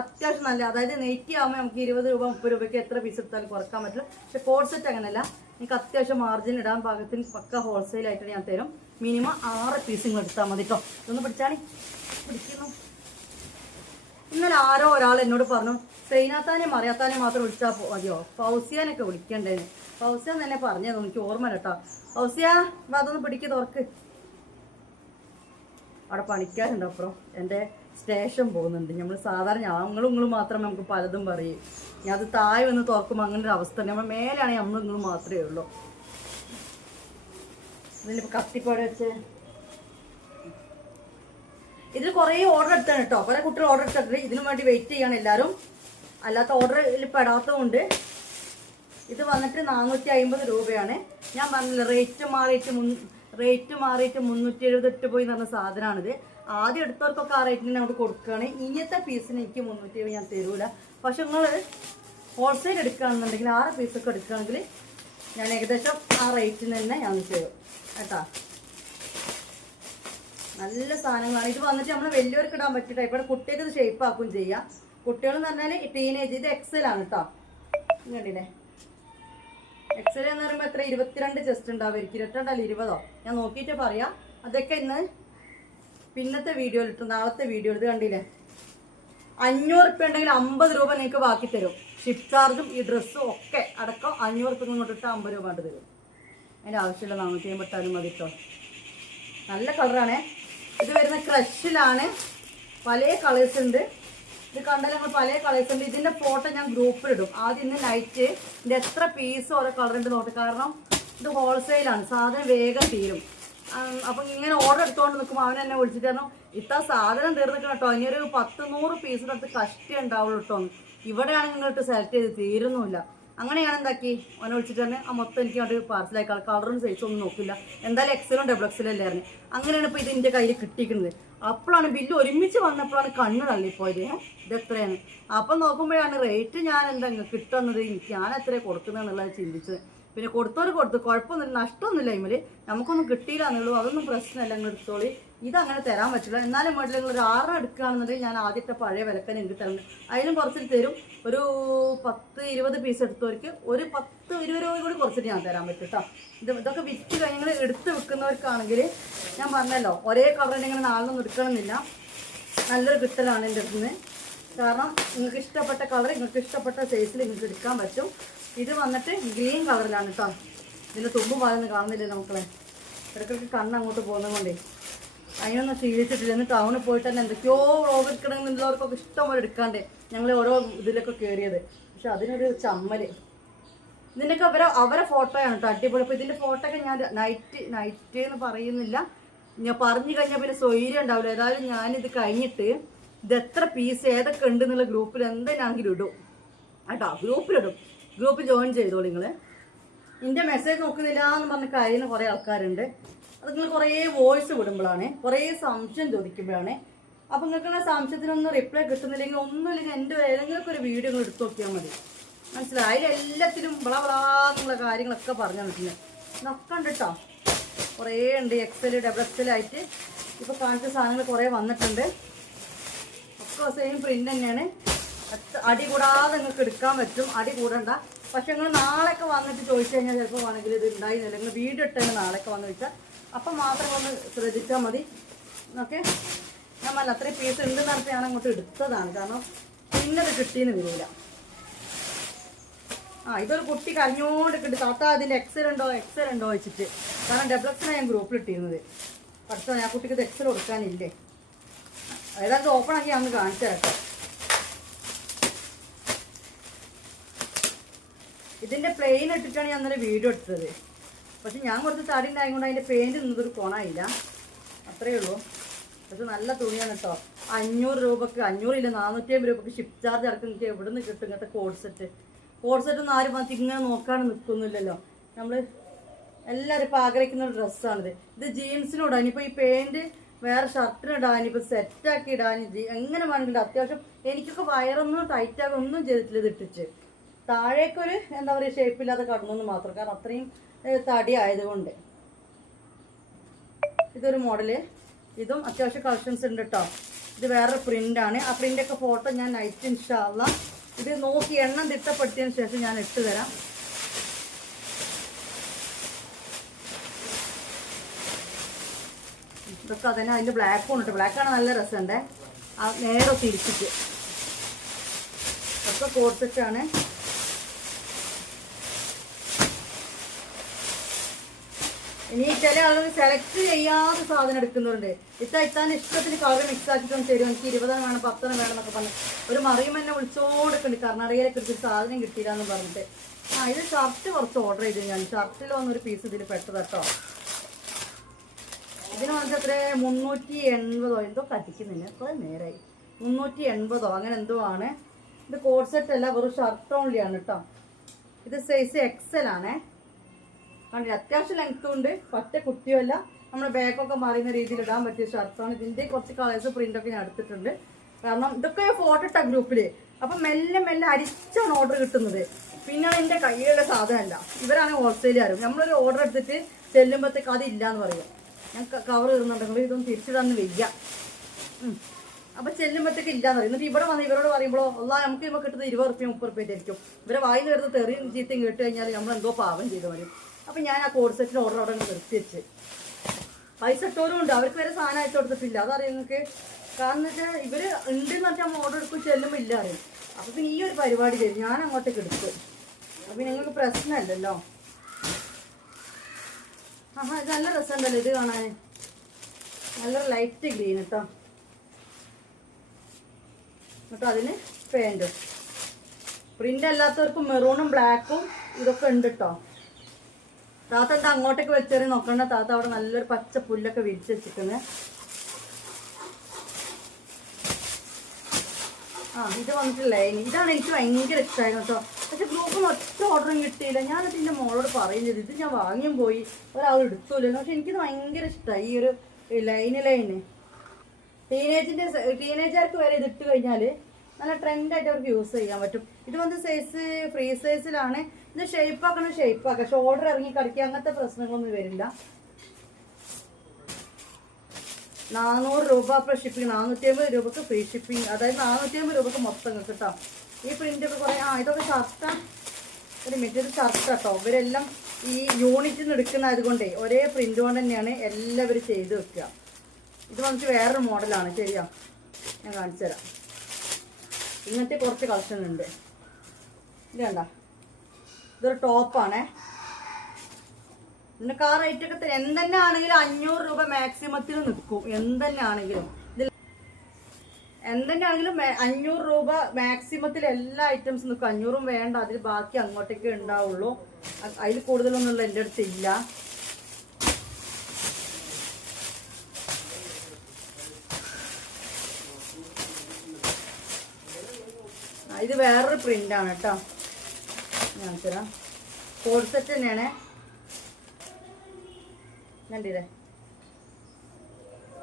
അത്യാവശ്യം നല്ല, അതായത് നെയ്റ്റി ആകുമ്പോൾ നമുക്ക് 20 രൂപ 30 രൂപയ്ക്ക് എത്ര പീസ് എടുത്താലും കുറക്കാൻ പറ്റില്ല. പക്ഷെ കോഡ് സെറ്റ് അങ്ങനെയല്ല, നിങ്ങൾക്ക് അത്യാവശ്യം മാർജിൻ ഇടാൻ പാകത്തിന് പക്ക ഹോൾസെയിലായിട്ട് ഞാൻ തരും. മിനിമം 6 പീസ് നിങ്ങൾ എടുത്താൽ മതി കേട്ടോ. ഇതൊന്ന് പിടിക്കുന്നു. ഇന്നലെ ആരോ ഒരാൾ എന്നോട് പറഞ്ഞു, സൈനാത്താനെ മറിയാത്താനെ മാത്രം വിളിച്ചാൽ മതിയോ, ഫൗസിയാനൊക്കെ വിളിക്കണ്ടേന്. ഫൗസിയാൻ തന്നെ പറഞ്ഞത് എനിക്ക് ഓർമ്മ കേട്ടോ. ഫൗസിയ അതൊന്ന് തുറക്ക്. അവിടെ പണിക്കാരുണ്ട് അപ്പുറം. എൻ്റെ സ്റ്റേഷൻ പോകുന്നുണ്ട്. നമ്മൾ സാധാരണ നിങ്ങളും മാത്രം നമുക്ക് പലതും പറയും. ഞാൻ അത് താഴെ വന്ന് തുറക്കുമ്പോൾ അങ്ങനെ ഒരു അവസ്ഥ. നമ്മൾ മേലാണെങ്കിൽ നിങ്ങളും മാത്രമേ ഉള്ളൂ. ഇതിലിപ്പോൾ കത്തിപ്പാട് വെച്ച് ഇതിൽ കുറേ ഓർഡർ എടുത്താണ് കേട്ടോ. കുറേ കുട്ടികൾ ഓർഡർ എടുത്തിട്ട് ഇതിനു വേണ്ടി വെയിറ്റ് ചെയ്യാണ് എല്ലാവരും. അല്ലാത്ത ഓർഡറിൽ പെടാത്തതുകൊണ്ട് ഇത് വന്നിട്ട് 450 രൂപയാണ്. ഞാൻ പറഞ്ഞില്ല റേറ്റ് മാറിയിട്ട് 378 പോയി എന്ന് പറഞ്ഞ സാധനമാണിത്. ആദ്യം എടുത്തവർക്കൊക്കെ ആ റേറ്റിന് നമുക്ക് കൊടുക്കുകയാണ്. ഇങ്ങനത്തെ പീസിന് എനിക്ക് 370 ഞാൻ തരൂല. പക്ഷെ നിങ്ങൾ ഹോൾസെയിൽ എടുക്കുകയാണെന്നുണ്ടെങ്കിൽ 6 പീസൊക്കെ എടുക്കുകയാണെങ്കിൽ ഞാൻ ഏകദേശം ആ റേറ്റിന് തന്നെ ഞാൻ തരും കേട്ടോ. നല്ല സാധനങ്ങളാണ്. ഇത് വന്നിട്ട് നമ്മൾ വലിയവർക്ക് ഇടാൻ പറ്റിയിട്ട് ഇവിടെ കുട്ടികൾക്ക് ഇത് ഷേപ്പ് ആക്കുകയും ചെയ്യാം. കുട്ടികളെന്ന് പറഞ്ഞാൽ ടീനേജ്. ഇത് എക്സൽ ആണ് കേട്ടോ. കണ്ടില്ലേ, എക്സൽ എന്ന് പറയുമ്പോൾ എത്ര 22 ചെസ്റ്റ് ഉണ്ടാവുമായിരിക്കും. 22 അല്ല 20, ഞാൻ നോക്കിയിട്ട് പറയാം. അതൊക്കെ ഇന്ന് പിന്നത്തെ വീഡിയോയിൽ ഇട്ടു, നാളത്തെ വീഡിയോ ഇത് കണ്ടില്ലേ, 500 ഉറുപ്പ്യ ഉണ്ടെങ്കിൽ 50 രൂപ നിങ്ങൾക്ക് ബാക്കി തരും. ഷിപ്പ് ചാർജും ഈ ഡ്രസ്സും ഒക്കെ അടക്കം 500 ഉറുപ്പ്യ ഇങ്ങോട്ടിട്ട് 50 രൂപ ആയിട്ട് തരും. അതിൻ്റെ ആവശ്യമില്ല, 450 മതി കേട്ടോ. നല്ല കളറാണേ. ഇത് വരുന്ന ക്രഷിലാണ്, പല കളേഴ്സ് ഉണ്ട്. ഇത് കണ്ടാൽ ഞങ്ങൾ പല കളേഴ്സ് ഉണ്ട്. ഇതിൻ്റെ ഫോട്ടോ ഞാൻ ഗ്രൂപ്പിലിടും. ആദ്യം ഇന്ന് നൈറ്റ് ഇതിൻ്റെ എത്ര പീസ് ഓരോ കളറുണ്ട് നോട്ട്. കാരണം ഇത് ഹോൾസെയിലാണ്, സാധനം വേഗം തീരും. അപ്പം ഇങ്ങനെ ഓർഡർ എടുത്തുകൊണ്ട് നിൽക്കുമ്പോൾ അവൻ എന്നെ വിളിച്ചിട്ട് പറഞ്ഞു, ഇത്ര സാധനം തീർന്നിക്കണം കേട്ടോ, ഇനി ഒരു 100 പീസിൻ്റെ അടുത്ത് കഷ്ടി ഉണ്ടാവുള്ളൂ കേട്ടോ, ഇവിടെയാണെങ്കിൽ ഇങ്ങോട്ട് സെലക്ട് ചെയ്ത് തീരുന്നുമില്ല. അങ്ങനെയാണ് എന്താക്കി അവനെ വിളിച്ചിട്ട് തന്നെ ആ മൊത്തം എനിക്ക് അങ്ങോട്ട് പാർസലായിക്കാൾ, കളറും സൈസും ഒന്നും നോക്കില്ല, എന്തായാലും എക്സലും ഡബിൾ എക്സലും അല്ലായിരുന്നു. അങ്ങനെയാണ് ഇപ്പോൾ ഇതിൻ്റെ കയ്യിൽ കിട്ടിയിരിക്കുന്നത്. അപ്പോഴാണ് ബില്ല് ഒരുമിച്ച് വന്നപ്പോഴാണ് കണ്ണ് തള്ളിപ്പോയത്. ഇത് എത്രയാണ്? അപ്പം നോക്കുമ്പോഴാണ് റേറ്റ് ഞാൻ എന്താ കിട്ടുന്നത്, ഞാൻ എത്ര കൊടുക്കുന്നതെന്നുള്ളത് ചിന്തിച്ചത്. പിന്നെ കൊടുത്തവർ കൊടുത്തു, കുഴപ്പമൊന്നുമില്ല, നഷ്ടമൊന്നുമില്ല. അതിൽ നമുക്കൊന്നും കിട്ടിയില്ല എന്നുള്ളൂ, അതൊന്നും പ്രശ്നമല്ല, നിങ്ങൾ എടുത്തോളി. ഇതങ്ങനെ തരാൻ പറ്റില്ല. എന്നാലും വീട്ടിൽ നിങ്ങൾ ഒരു 6 എടുക്കുകയാണെന്നുണ്ടെങ്കിൽ ഞാൻ ആദ്യത്തെ പഴയ വിലക്കന്നെ എനിക്ക് തരുന്നുണ്ട്. അതിലും കുറച്ചിട്ട് തരും. ഒരു 10-20 പീസ് എടുത്തവർക്ക് ഒരു 10-20 രൂപ കൂടി കുറച്ചിട്ട് ഞാൻ തരാൻ പറ്റും കേട്ടോ. ഇതൊക്കെ വിറ്റ് കഴിഞ്ഞ് എടുത്ത് വെക്കുന്നവർക്കാണെങ്കിൽ ഞാൻ പറഞ്ഞല്ലോ, ഒരേ കളറിൻ്റെ ഇങ്ങനെ 4 എടുക്കണമെന്നില്ല. നല്ലൊരു കിട്ടലാണ് എൻ്റെ അടുത്ത് നിന്ന്. കാരണം നിങ്ങൾക്ക് ഇഷ്ടപ്പെട്ട കളർ നിങ്ങൾക്ക് ഇഷ്ടപ്പെട്ട സൈസിൽ നിങ്ങൾക്ക് എടുക്കാൻ പറ്റും. ഇത് വന്നിട്ട് ഗ്രീൻ കളറിലാണ് കേട്ടോ. ഇതിൻ്റെ തുമ്പും പാലൊന്നും കാണുന്നില്ല നമുക്കളെ, ഇടയ്ക്കിടയ്ക്ക് കണ്ണ് അങ്ങോട്ട് പോകുന്നത് കൊണ്ടേ അതിനൊന്നും ശീലിച്ചിട്ടില്ല. ഇന്ന് ടൗണിൽ പോയിട്ട് തന്നെ എന്തൊക്കെയോ വ്ളോഗ് എടുക്കണമെന്നുള്ളവർക്കൊക്കെ ഇഷ്ടം പോലെ എടുക്കാണ്ട് ഞങ്ങൾ ഓരോ ഇതിലൊക്കെ കയറിയത്. പക്ഷെ അതിനൊരു ചമ്മൽ. ഇതിൻ്റെയൊക്കെ അവരെ ഫോട്ടോയാണ് കേട്ടോ അടിപൊളി. അപ്പോൾ ഇതിൻ്റെ ഫോട്ടോ ഒക്കെ ഞാൻ നൈറ്റ് എന്ന് പറയുന്നില്ല, ഞാൻ പറഞ്ഞു കഴിഞ്ഞാൽ പിന്നെ സ്വൈര്യം ഉണ്ടാവില്ല. ഏതായാലും ഞാനിത് കഴിഞ്ഞിട്ട് ഇത് എത്ര പീസ് ഏതൊക്കെ ഉണ്ട് എന്നുള്ള ഗ്രൂപ്പിൽ എന്താണെങ്കിലും ഇടും കേട്ടോ. ഗ്രൂപ്പിലിടും. ഗ്രൂപ്പിൽ ജോയിൻ ചെയ്തോളൂ നിങ്ങൾ. എൻ്റെ മെസ്സേജ് നോക്കുന്നില്ല എന്ന് പറഞ്ഞ കാര്യങ്ങൾ കുറേ ആൾക്കാരുണ്ട്. അത് നിങ്ങൾ കുറേ വോയിസ് വിടുമ്പോഴാണ്, കുറേ സംശയം ചോദിക്കുമ്പോഴാണ്. അപ്പം നിങ്ങൾക്ക് ആ സംശയത്തിനൊന്നും റിപ്ലൈ കിട്ടുന്നില്ലെങ്കിൽ ഒന്നുമില്ലെങ്കിൽ എൻ്റെ ഏതെങ്കിലുമൊക്കെ ഒരു വീഡിയോ നിങ്ങൾ എടുത്ത് നോക്കിയാൽ മതി. മനസ്സിലായി? അതിലെല്ലാത്തിലും വളവളാന്നുള്ള കാര്യങ്ങളൊക്കെ പറഞ്ഞു തന്നിട്ടുണ്ട്. ഇതൊക്കെ ഉണ്ട് കേട്ടോ, കുറേ ഉണ്ട്. എക്സൽ ഡബിൾ എക്സൽ ആയിട്ട് ഇപ്പോൾ കാണിച്ച സാധനങ്ങൾ കുറേ വന്നിട്ടുണ്ട്. ഒക്കെ സെയിം പ്രിൻ്റ് തന്നെയാണ്. അടി കൂടാതെ നിങ്ങൾക്ക് എടുക്കാൻ പറ്റും, അടി കൂടണ്ട. പക്ഷെ നിങ്ങൾ നാളെയൊക്കെ വന്നിട്ട് ചോദിച്ചു കഴിഞ്ഞാൽ ചിലപ്പോൾ വേണമെങ്കിൽ ഇത് ഉണ്ടായിരുന്നില്ല. നിങ്ങൾ വീഡിയോ ഇട്ടതിന് നാളെയൊക്കെ വന്ന് വെച്ചാൽ അപ്പം മാത്രം ഒന്ന് ശ്രദ്ധിച്ചാൽ മതി. ഓക്കെ, ഞാൻ പറഞ്ഞ അത്രയും പീസ് ഉണ്ടെന്ന് പറഞ്ഞിട്ട് ഞാൻ അങ്ങോട്ട് എടുത്തതാണ്. കാരണം പിന്നെ അത് കിട്ടിയെന്ന് വരില്ല. ഇതൊരു കുട്ടി കരഞ്ഞോണ്ടിട്ടുണ്ട്, താത്ത അതിൻ്റെ എക്സൽ ഉണ്ടോ വെച്ചിട്ട്. കാരണം ഡബിൾ എക്സലാണ് ഞാൻ ഗ്രൂപ്പിൽ ഇട്ടിരുന്നത്. പഠിച്ചോ, ഞാൻ കുട്ടിക്ക് ഇത് എക്സൽ കൊടുക്കാനില്ലേ. ഏതാണ്ട് ഓപ്പൺ ആക്കി ഞാൻ കാണിച്ചു തരാം. ഇതിൻ്റെ പ്ലെയിൻ ഇട്ടിട്ടാണ് ഞാൻ അന്നേരം വീഡിയോ എടുത്തത്. പക്ഷെ ഞാൻ കുറച്ച് തടി ഉണ്ടായതുകൊണ്ട് അതിൻ്റെ പെയിൻറ്റ് നിന്നൊരു കോണായില്ല, അത്രയേ ഉള്ളൂ. പക്ഷെ നല്ല തുണിയാണ് കേട്ടോ. 500 രൂപക്ക്, 500 ഇല്ല 450 രൂപക്ക് ഷിപ്പ് ചാർജ് ഇറക്കും. എനിക്ക് എവിടെ നിന്ന് കിട്ടും ഇങ്ങനത്തെ കോഡ് സെറ്റ് ഒന്നും ആരും മാറ്റി ഇങ്ങനെ നോക്കാണ്ട് നിൽക്കൊന്നുമില്ലല്ലോ. നമ്മൾ എല്ലാവരും ഇപ്പോൾ ആഗ്രഹിക്കുന്ന ഒരു ഡ്രസ്സാണിത്. ഇത് ജീൻസിനും ഇനിയിപ്പോൾ ഈ പെയിൻറ്റ് വേറെ ഷർട്ടിന് ഇടാൻ, ഇപ്പോൾ സെറ്റാക്കി ഇടാൻ, എങ്ങനെ വേണമെങ്കിലും. അത്യാവശ്യം എനിക്കൊക്കെ വയറൊന്നും ടൈറ്റാക്കി ഒന്നും ചെയ്തിട്ടില്ല. ഇത് ഇട്ടിച്ച് താഴേക്കൊരു എന്താ പറയുക ഷേപ്പില്ലാതെ കടന്നു മാത്രം, കാരണം അത്രയും തടി ആയതുകൊണ്ട്. ഇതൊരു മോഡല്, ഇതും അത്യാവശ്യം കളക്ഷൻസ് ഉണ്ട് കേട്ടോ. ഇത് വേറൊരു പ്രിൻ്റാണ്. ആ പ്രിൻ്റൊക്കെ ഫോട്ടോ ഞാൻ നൈറ്റ് ഇൻഷാ അല്ലാഹ് ഇത് നോക്കി എണ്ണം തിട്ടപ്പെടുത്തിയതിന് ശേഷം ഞാൻ ഇട്ട് തരാം. ഇതൊക്കെ അതന്നെ. അതിൻ്റെ ബ്ലാക്കും ഉണ്ട്. ബ്ലാക്കാണ് നല്ല രസമുണ്ട്. നേരെ തിരിച്ചിട്ട് ഒക്കെ കോഡ് സെറ്റാണ്. ഇനി ചില ആളുകൾ സെലക്ട് ചെയ്യാതെ സാധനം എടുക്കുന്നവരുണ്ട്. ഇത്താൻ ഇഷ്ടത്തിന് കളർ മിക്സ് ആക്കിയിട്ടൊന്നും തരും, എനിക്ക് 20 വേണം 10 വേണം എന്നൊക്കെ പറഞ്ഞ് ഒരു മറിയും എന്നെ വിളിച്ചോടുക്കുന്നുണ്ട്. കർണാടകയിലേക്ക് ഒരു സാധനം കിട്ടിയില്ല എന്ന് പറഞ്ഞിട്ട്. ഇത് ഷർട്ട് കുറച്ച് ഓർഡർ ചെയ്തു ഞാൻ. ഷർട്ടിൽ വന്നൊരു പീസ് ഇതിൽ പെട്ടത് കേട്ടോ. ഇതിന് വന്നിട്ട് എത്ര 380 എന്തോ കത്തിക്കുന്നില്ല, കുറേ നേരമായി. 380 അങ്ങനെ എന്തോ ആണ്. ഇത് കോഡ് സെറ്റ് അല്ല, വെറും ഷർട്ട് ഓൺലിയാണ് കേട്ടോ. ഇത് സൈസ് എക്സൽ ആണേ. കണ്ടില്ല, അത്യാവശ്യം ലെങ്ത്തും ഉണ്ട്, പറ്റ കുട്ടിയുമല്ല. നമ്മുടെ ബാഗൊക്കെ മാറിയുന്ന രീതിയിൽ ഇടാൻ പറ്റിയ ഷർട്ടാണ്. ഇതിൻ്റെ കുറച്ച് കളേഴ്സ് പ്രിൻ്റൊക്കെ ഞാൻ എടുത്തിട്ടുണ്ട്. കാരണം ഇതൊക്കെ ഫോട്ടോ ഇട്ട ഗ്രൂപ്പിൽ. അപ്പം മെല്ലെ അരിച്ചാണ് ഓർഡർ കിട്ടുന്നത്. പിന്നെ എൻ്റെ കയ്യിലുള്ള സാധനമല്ല, ഇവരാണ് ഹോൾസെയിലുകാരും. നമ്മളൊരു ഓർഡർ എടുത്തിട്ട് ചെല്ലുമ്പോഴത്തേക്ക് അതില്ല എന്ന് പറയും. ഞാൻ കവർ ഇടുന്നുണ്ടെങ്കിൽ ഇതൊന്നും തിരിച്ചിടാന്ന് വയ്യ. അപ്പം ചെല്ലുമ്പോഴത്തേക്ക് ഇല്ലയെന്ന് പറയും. എന്നിട്ട് ഇവിടെ വന്ന് ഇവരോട് പറയുമ്പോൾ നമുക്ക് ഇപ്പോൾ കിട്ടുന്നത് 20 റുപ്യ 30 റുപ്യ ആയിരിക്കും. ഇവരെ വായിൽ നിന്ന് വരുന്ന തെറിയും ചീത്തയും കേട്ട് കഴിഞ്ഞാൽ നമ്മൾ എന്തോ പാവം ചെയ്ത് വരും. അപ്പം ഞാൻ ആ കോഡ് സെറ്റിന് ഓർഡർ അവിടെ നിർത്തി വെച്ച്. പൈസ ഇട്ടവരും ഉണ്ട്, അവർക്ക് വരെ സാധനം അയച്ചു കൊടുത്തിട്ടില്ല. അതറിയാം നിങ്ങൾക്ക്. കാരണം വെച്ചാൽ ഇവർ ഉണ്ടെന്ന് പറഞ്ഞാൽ നമ്മൾ ഓർഡർ എടുക്കും, ചെല്ലുമ്പോൾ ഇല്ല അറിയും. അപ്പോൾ പിന്നെ ഈ ഒരു പരിപാടി തരും, ഞാൻ അങ്ങോട്ടേക്ക് എടുക്കും. അപ്പം നിങ്ങൾക്ക് പ്രശ്നമല്ലല്ലോ. ആഹാ, ഇത് നല്ല രസമുണ്ടല്ലോ ഇത് കാണാൻ. നല്ല ലൈറ്റ് ഗ്രീൻ കേട്ടോ. എന്നിട്ട് അതിന് പാൻറ്റും. പ്രിൻ്റ് അല്ലാത്തവർക്ക് മെറൂണും ബ്ലാക്കും ഇതൊക്കെ ഉണ്ട് കേട്ടോ. താത്ത എന്താ അങ്ങോട്ടേക്ക് വെച്ചേറി നോക്കണ്ട. താത്ത അവിടെ നല്ലൊരു പച്ച പുല്ലൊക്കെ വിരിച്ച് വെച്ചിട്ടുണ്ട്. ഇത് വന്നിട്ട് ലൈൻ. ഇതാണ് എനിക്ക് ഭയങ്കര ഇഷ്ടമായിരുന്നു കേട്ടോ. പക്ഷെ ഗ്രൂപ്പിൽ ഒറ്റ ഓർഡറും കിട്ടിയില്ല. ഞാനത് എൻ്റെ മോളോട് പറയുന്നത് ഇത് ഞാൻ വാങ്ങിയും പോയി, ഒരാൾ എടുത്തില്ലല്ലോ. പക്ഷെ എനിക്കിത് ഭയങ്കര ഇഷ്ടമായി ഈ ഒരു ലൈന്. ടീനേജർക്ക് വരെ ഇതിട്ട് കഴിഞ്ഞാൽ നല്ല ട്രെൻഡായിട്ട് അവർക്ക് യൂസ് ചെയ്യാൻ പറ്റും. ഇത് വന്ന് സൈസ് ഫ്രീ സൈസിലാണ്. ഇത് ഷേപ്പാക്കണം, ഷേപ്പാക്കാം. ഷോൾഡർ ഇറങ്ങി കടിക്കുക അങ്ങനത്തെ പ്രശ്നങ്ങളൊന്നും വരില്ല. 400 രൂപ പ്ലസ് ഷിപ്പിംഗ്. 450 രൂപക്ക് ഫ്രീ ഷിപ്പിംഗ്. അതായത് 450 രൂപക്ക് മൊത്തം കിട്ടോ. ഈ പ്രിൻ്റൊക്കെ കുറേ ഇതൊക്കെ ഷർട്ടാണ്. ഒരു മെറ്റീരിയൽ ഷർട്ട് കേട്ടോ. ഇവരെല്ലാം ഈ യൂണിറ്റിൽ നിന്ന് എടുക്കുന്നത് കൊണ്ടേ ഒരേ പ്രിൻ്റ് കൊണ്ട് തന്നെയാണ് എല്ലാവരും ചെയ്ത് വെക്കുക. ഇത് വന്നിട്ട് വേറൊരു മോഡലാണ്. ശരിയാ, ഞാൻ കാണിച്ചു തരാം. ഇങ്ങനത്തെ കുറച്ച് കളക്ഷൻ ഉണ്ട്. ഇത് കണ്ട, ഇതൊരു ടോപ്പാണേ. പിന്നെ കാർ റേറ്റൊക്കെ എന്തെന്നെ ആണെങ്കിലും 500 രൂപ മാക്സിമത്തിൽ നിൽക്കും. എന്തെന്നെ ആണെങ്കിലും 500 രൂപ മാക്സിമത്തിൽ എല്ലാ ഐറ്റംസും നിൽക്കും. 500 വേണ്ട, അതിൽ ബാക്കി അങ്ങോട്ടേക്ക് ഉണ്ടാവുള്ളൂ. അതിൽ കൂടുതലൊന്നുമുള്ള എൻ്റെ അടുത്ത് ഇല്ല. ഇത് വേറൊരു പ്രിൻ്റാണ് കേട്ടോ. ഞാൻ തരാം. കോഡ് സെറ്റ് തന്നെയാണ്. കണ്ടില്ലേ,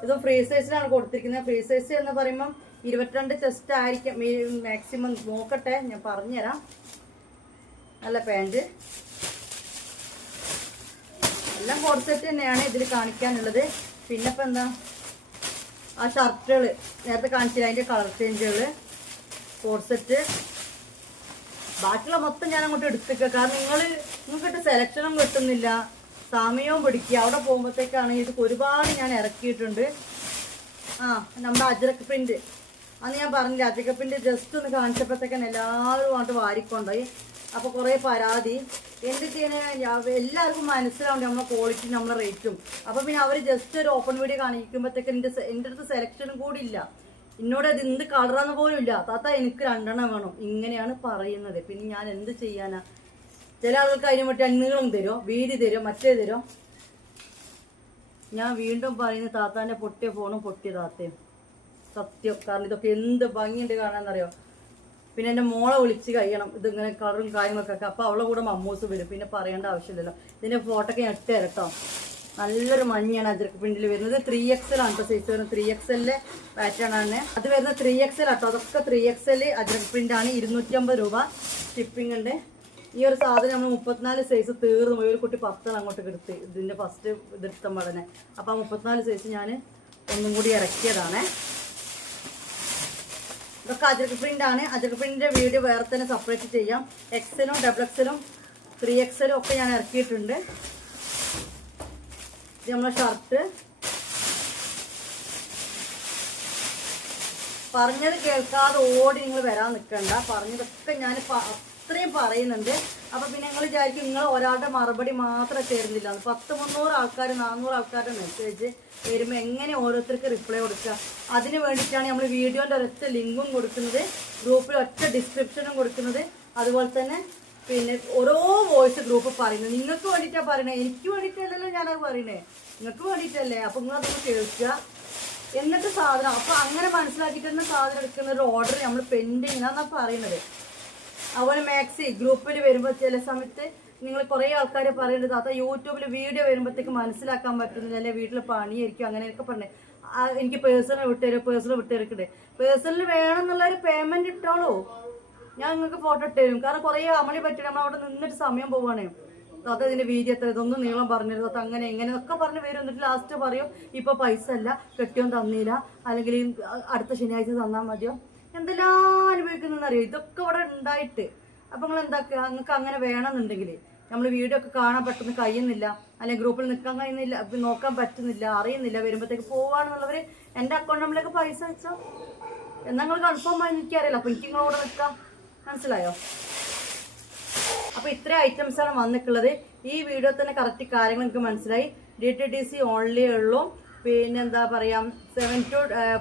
ഇത് ഫ്രീ സൈസിലാണ് കൊടുത്തിരിക്കുന്നത്. ഫ്രീ സൈസ് എന്ന് പറയുമ്പം 22 ചെസ്റ്റ് ആയിരിക്കും മാക്സിമം. നോക്കട്ടെ, ഞാൻ പറഞ്ഞുതരാം. നല്ല പാൻറ് എല്ലാം കോഡ് സെറ്റ് തന്നെയാണ് ഇതിൽ കാണിക്കാനുള്ളത്. പിന്നെ ഇപ്പം എന്താ, ആ ഷർട്ടുകൾ നേരത്തെ കാണിച്ചില്ല, അതിൻ്റെ കളർ ചേഞ്ചുകൾ, കോഡ് സെറ്റ്. ബാക്കിയുള്ള മൊത്തം ഞാൻ അങ്ങോട്ട് എടുത്തേക്കുക. കാരണം നിങ്ങൾക്കിട്ട് സെലക്ഷനും കിട്ടുന്നില്ല, സമയവും പിടിക്കുക. അവിടെ പോകുമ്പോഴത്തേക്കാണ് ഇത് ഒരുപാട് ഞാൻ ഇറക്കിയിട്ടുണ്ട്. നമ്മുടെ അജ്രക് പ്രിന്റ് അന്ന് ഞാൻ പറഞ്ഞില്ല, അജ്രക് പ്രിന്റ് ജസ്റ്റ് ഒന്ന് കാണിച്ചപ്പോഴത്തേക്കാണ് എല്ലാവരും അങ്ങോട്ട് വാരിക്കൊണ്ടായി. അപ്പോൾ കുറേ പരാതി. എന്ത് ചെയ്യണേ, എല്ലാവർക്കും മനസ്സിലാവുണ്ട് നമ്മളെ ക്വാളിറ്റി, നമ്മളെ റേറ്റും. അപ്പോൾ പിന്നെ അവർ ജസ്റ്റ് ഒരു ഓപ്പൺ വീഡിയോ കാണിക്കുമ്പോഴത്തേക്ക് എൻ്റെ അടുത്ത് സെലക്ഷനും കൂടി ഇല്ല. എന്നോട് അത് എന്ത് കളറാന്ന് പോലും ഇല്ല. താത്ത എനിക്ക് 2 എണ്ണം വേണം, ഇങ്ങനെയാണ് പറയുന്നത്. പിന്നെ ഞാൻ എന്ത് ചെയ്യാനാ? ചില ആളുകൾക്ക് അതിന് പറ്റി നീളം തരുമോ, വീതി തരുമോ, മറ്റേ തരുമോ. ഞാൻ വീണ്ടും പറയുന്നത്, താത്താൻ്റെ പൊട്ടിയ ഫോണും പൊട്ടിയ താത്തയും സത്യം. കാരണം ഇതൊക്കെ എന്ത് ഭംഗിയുണ്ട് കാണാന്നറിയോ. പിന്നെ എൻ്റെ മോളെ വിളിച്ച് കഴിയണം ഇതിങ്ങനെ കളറും കാര്യങ്ങളൊക്കെ. അപ്പോൾ അവളെ കൂടെ മമ്മൂസ് വരും, പിന്നെ പറയേണ്ട ആവശ്യമില്ലല്ലോ. ഇതിൻ്റെ ഫോട്ടോക്കെ ഞാൻ ഇട്ട് തരാം കേട്ടോ. നല്ലൊരു മഞ്ഞയാണ് അജ്രക് പ്രിന്റിൽ വരുന്നത്. 3XL ആണ് കേട്ടോ സൈസ് വരുന്നത്. 3XL പാറ്റേൺ ആണ് അത് വരുന്നത്. 3XL ആട്ടോ. അതൊക്കെ 3XL അജ്രക് പ്രിന്റ് ആണ്. 250 രൂപ ഷിപ്പിംഗ് ഉണ്ട്. ഈ ഒരു സാധനം നമ്മൾ 34 സൈസ് തീർന്നു പോയി. ഒരു കുട്ടി 10 അങ്ങോട്ട് എടുത്ത് ഇതിൻ്റെ ഫസ്റ്റ് ഇതെടുത്ത പഠനം. അപ്പോൾ 34 സൈസ് ഞാൻ ഒന്നും കൂടി ഇറക്കിയതാണ്. ഇതൊക്കെ അജ്രക് പ്രിന്റ് ആണ്. അജ്രക് പ്രിന്റിന്റെ വീഡിയോ വേറെ തന്നെ സെപ്പറേറ്റ് ചെയ്യാം. XL-ഉം XXL-ഉം 3XL-ഉം ഒക്കെ ഞാൻ ഇറക്കിയിട്ടുണ്ട്. ഇത് നമ്മളെ ഷർട്ട്. പറഞ്ഞത് കേൾക്കാതെ ഓടി നിങ്ങൾ വരാൻ നിൽക്കണ്ട. പറഞ്ഞതൊക്കെ ഞാൻ അത്രയും പറയുന്നുണ്ട്. അപ്പം പിന്നെ നിങ്ങൾ വിചാരിക്കും നിങ്ങൾ ഒരാളുടെ മറുപടി മാത്രമേ തരുന്നില്ല. 300 ആൾക്കാർ 400 ആൾക്കാരുടെ മെസ്സേജ് വരുമ്പോൾ എങ്ങനെ ഓരോരുത്തർക്ക് റിപ്ലൈ കൊടുക്കുക? അതിന് വേണ്ടിയിട്ടാണ് നമ്മൾ വീഡിയോൻ്റെ ഒരൊറ്റ ലിങ്കും കൊടുക്കുന്നത്, ഗ്രൂപ്പിൽ ഒറ്റ ഡിസ്ക്രിപ്ഷനും കൊടുക്കുന്നത്. അതുപോലെ തന്നെ പിന്നെ ഓരോ വോയിസ് ഗ്രൂപ്പ് പറയുന്നത് നിങ്ങൾക്ക് വേണ്ടിയിട്ടാണ് പറയണേ, എനിക്ക് വേണ്ടിയിട്ടല്ലല്ലോ ഞാനത് പറയണേ, നിങ്ങൾക്ക് വേണ്ടിയിട്ടല്ലേ. അപ്പം നിങ്ങളതൊന്ന് കേൾക്കുക. എന്നിട്ട് സാധനം അപ്പം അങ്ങനെ മനസ്സിലാക്കിയിട്ട് തന്നെ സാധനം എടുക്കുന്ന ഒരു ഓർഡർ നമ്മൾ പെൻഡിങ് എന്നാണ് പറയുന്നത്. അതുപോലെ മാക്സി ഗ്രൂപ്പിൽ വരുമ്പോൾ ചില സമയത്ത് നിങ്ങൾ കുറേ ആൾക്കാർ പറയുന്നത് അതാ യൂട്യൂബിൽ വീഡിയോ വരുമ്പോഴത്തേക്ക് മനസ്സിലാക്കാൻ പറ്റുന്നില്ല, അല്ലെ വീട്ടിൽ പണിയായിരിക്കും അങ്ങനെയൊക്കെ പറഞ്ഞേ. എനിക്ക് പേഴ്സണൽ വിട്ടുതരക്കട്ടെ. പേഴ്സണൽ വേണമെന്നുള്ളൊരു പേയ്മെൻറ്റ് ഇട്ടോളൂ, ഞാൻ നിങ്ങൾക്ക് ഫോട്ടോ ഇട്ടുതരും. കാരണം കുറേ അമളി പറ്റി നമ്മൾ അവിടെ നിന്നിട്ട് സമയം പോവുകയാണ്. അത് ഇതിൻ്റെ വീതി എത്ര, ഇതൊന്നും നീളം പറഞ്ഞിരുന്നു, അത് അങ്ങനെ എങ്ങനെയൊക്കെ പറഞ്ഞ് വരും. എന്നിട്ട് ലാസ്റ്റ് പറയും ഇപ്പോൾ പൈസ അല്ല, കെട്ടിയോൻ തന്നില്ല, അല്ലെങ്കിൽ അടുത്ത ശനിയാഴ്ച തന്നാൽ മതിയോ. എന്തെല്ലാം അനുഭവിക്കുന്നതെന്നറിയോ. ഇതൊക്കെ ഇവിടെ ഉണ്ടായിട്ട് അപ്പം നിങ്ങൾ എന്താക്കുക, നിങ്ങൾക്ക് അങ്ങനെ വേണമെന്നുണ്ടെങ്കിൽ നമ്മൾ വീഡിയോ ഒക്കെ കാണാൻ പെട്ടെന്ന് കഴിയുന്നില്ല, അല്ലെങ്കിൽ ഗ്രൂപ്പിൽ നിൽക്കാൻ കഴിയുന്നില്ല, നോക്കാൻ പറ്റുന്നില്ല, അറിയുന്നില്ല, വരുമ്പോഴത്തേക്ക് പോവാണെന്നുള്ളവർ എൻ്റെ അക്കൗണ്ട് നമ്പറിലേക്ക് പൈസ അയച്ചോ. എന്നാൽ നിങ്ങൾ കൺഫേം ആയി എനിക്കറിയില്ല. അപ്പോൾ എനിക്ക് നിങ്ങളോട് നിൽക്കാം. മനസ്സിലായോ? അപ്പോൾ ഇത്രയും ഐറ്റംസാണ് വന്നിട്ടുള്ളത്. ഈ വീഡിയോ തന്നെ കറക്റ്റ് കാര്യങ്ങൾ നിങ്ങൾക്ക് മനസ്സിലായി. DTDC ഓൺലി ഉള്ളൂ. പിന്നെ എന്താ പറയുക,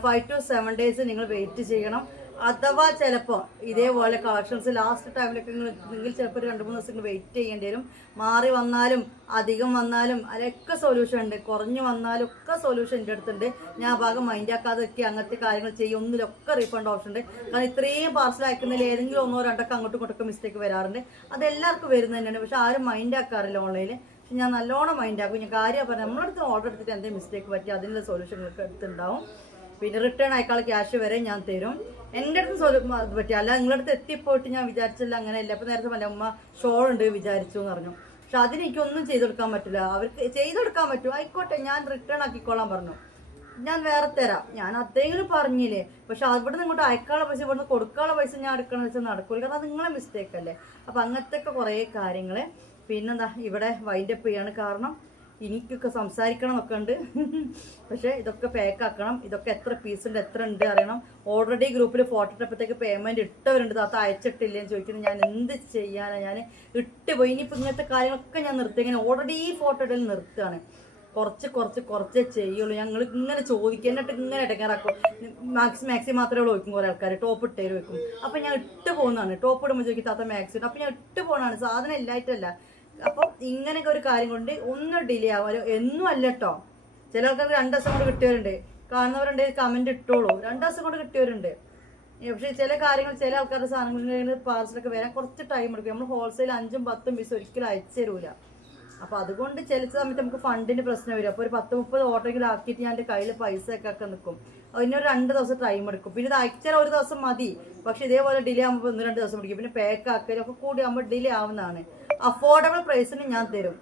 5 to 7 days നിങ്ങൾ വെയിറ്റ് ചെയ്യണം. അഥവാ ചിലപ്പോൾ ഇതേപോലെ കളക്ഷൻസ് ലാസ്റ്റ് ടൈമിലൊക്കെ നിങ്ങൾ ചിലപ്പോൾ 2-3 ദിവസം വെയിറ്റ് ചെയ്യേണ്ടി വരും. മാറി വന്നാലും അധികം വന്നാലും അതിലൊക്കെ സൊല്യൂഷൻ ഉണ്ട്. കുറഞ്ഞു വന്നാലും ഒക്കെ സൊല്യൂഷൻ എൻ്റെ അടുത്തുണ്ട്. ഞാൻ ഭാഗം മൈൻഡ് ആക്കാതൊക്കെ അങ്ങനത്തെ കാര്യങ്ങൾ ചെയ്യും. ഒന്നിലൊക്കെ റീഫണ്ട് ഓപ്ഷൻ ഉണ്ട്. കാരണം ഇത്രയും പാർസൽ അയക്കുന്നതിൽ ഏതെങ്കിലും 1-2 അങ്ങോട്ടും ഇങ്ങോട്ടൊക്കെ മിസ്റ്റേക്ക് വരാറുണ്ട്. അത് എല്ലാവർക്കും വരുന്നത് തന്നെയാണ്. പക്ഷെ ആരും മൈൻഡ് ആക്കാറില്ല ഓൺലൈനിൽ. ഞാൻ നല്ലോണം മൈൻഡ് ആക്കും. ഞാൻ കാര്യം പറഞ്ഞാൽ നമ്മളടുത്ത് ഓർഡർ എടുത്തിട്ട് എന്തെങ്കിലും മിസ്റ്റേക്ക് പറ്റി അതിനുള്ള സൊല്യൂഷനൊക്കെ എടുത്തുണ്ടാവും. പിന്നെ റിട്ടേൺ അയക്കാൾ ക്യാഷ് വരെ ഞാൻ തരും. എൻ്റെ അടുത്ത് അത് പറ്റി അല്ല നിങ്ങളുടെ അടുത്ത് എത്തിപ്പോയിട്ട് ഞാൻ വിചാരിച്ചില്ല, അങ്ങനെയല്ല. അപ്പോൾ നേരത്തെ പറഞ്ഞ അമ്മ ഷോൾ ഉണ്ട് വിചാരിച്ചു എന്ന് പറഞ്ഞു. പക്ഷെ അതിനെനിക്കൊന്നും ചെയ്ത് കൊടുക്കാൻ പറ്റില്ല. അവർക്ക് ചെയ്ത് കൊടുക്കാൻ പറ്റും, ആയിക്കോട്ടെ ഞാൻ റിട്ടേൺ ആക്കിക്കോളാൻ പറഞ്ഞു. ഞാൻ വേറെ തരാം, ഞാൻ അതെങ്കിലും പറഞ്ഞില്ലേ. പക്ഷെ അവിടെ നിന്ന് ഇങ്ങോട്ട് അയക്കാനുള്ള പൈസ ഇവിടുന്ന് കൊടുക്കാനുള്ള പൈസ ഞാൻ എടുക്കണമെന്ന് വെച്ചാൽ നടക്കില്ല. കാരണം അത് നിങ്ങളെ മിസ്റ്റേക്ക് അല്ലേ. അപ്പം അങ്ങനത്തെ ഒക്കെ കുറേ കാര്യങ്ങൾ. പിന്നെന്താ ഇവിടെ വൈൻഡപ്പ് ചെയ്യാണ്. കാരണം എനിക്കൊക്കെ സംസാരിക്കണം എന്നൊക്കെ ഉണ്ട്. പക്ഷേ ഇതൊക്കെ പാക്ക് ആക്കണം. ഇതൊക്കെ എത്ര പീസ് ഉണ്ട്, എത്ര ഉണ്ട് അറിയണം. ഓൾറെഡി ഗ്രൂപ്പിൽ ഫോട്ടോ ഇട്ടപ്പോഴത്തേക്ക് പേയ്മെൻറ്റ് ഇട്ടവരുണ്ട്. അത് അയച്ചിട്ടില്ലേന്ന് ചോദിക്കുന്നത്. ഞാൻ എന്ത് ചെയ്യാനാണ്, ഞാൻ ഇട്ടുപോയി. ഇനിയിപ്പോൾ ഇങ്ങനത്തെ കാര്യങ്ങളൊക്കെ ഞാൻ നിർത്തി. ഇങ്ങനെ ഓൾറെഡി ഈ ഫോട്ടോ ഇടൽ നിർത്തുകയാണ്. കുറച്ചേ ചെയ്യുള്ളൂ. ഞങ്ങൾ ഇങ്ങനെ ചോദിക്കും, എന്നിട്ട് ഇങ്ങനെ ഇടങ്ങാറാക്കും. മാക്സി മാത്രമേ ചോദിക്കും. കുറേ ആൾക്കാർ ടോപ്പ് ഇട്ടേര് വെക്കും. അപ്പം ഞാൻ ഇട്ട് പോകുന്നതാണ്. ടോപ്പ് ഇടുമ്പോൾ ചോദിക്കും താത്ത മാക്സി ഇടും. അപ്പം ഞാൻ ഇട്ട് പോകുന്നതാണ്, സാധനം ഇല്ലായിട്ടല്ല. അപ്പം ഇങ്ങനെയൊക്കെ ഒരു കാര്യം കൊണ്ട് ഒന്ന് ഡിലേ ആവാലോ. എന്നും അല്ല കേട്ടോ. ചില ആൾക്കാർക്ക് 2 ദിവസം കൊണ്ട് കിട്ടിയവരുണ്ട്. കാണുന്നവരുണ്ട്, കമൻറ്റ് ഇട്ടോളൂ. 2 ദിവസം കൊണ്ട് കിട്ടിയവരുണ്ട്. പക്ഷേ ചില കാര്യങ്ങൾ ചില ആൾക്കാരുടെ സാധനങ്ങളിൽ പാർസലൊക്കെ വരാൻ കുറച്ച് ടൈം എടുക്കും. നമ്മൾ ഹോൾസെയിൽ 5-10 പീസ് ഒരിക്കലും അയച്ചു തരൂല. അപ്പോൾ അതുകൊണ്ട് ചില സമയത്ത് നമുക്ക് ഫണ്ടിൻ്റെ പ്രശ്നം വരും. അപ്പോൾ ഒരു 10-30 ഓർഡറെങ്കിലും ആക്കിയിട്ട് ഞാൻ എൻ്റെ കയ്യിൽ പൈസ ഒക്കെ നിൽക്കും. അതിനൊരു 2 ദിവസം ടൈം എടുക്കും. പിന്നെ ഇത് അയച്ചാൽ 1 ദിവസം മതി. പക്ഷെ ഇതേപോലെ ഡിലേ ആകുമ്പോൾ 1-2 ദിവസം പിടിക്കും. പിന്നെ പാക്ക് ആക്കലൊക്കെ കൂടി ആകുമ്പോൾ ഡിലേ ആവുന്നതാണ്. അഫോർഡബിൾ പ്രൈസിന് ഞാൻ തരും.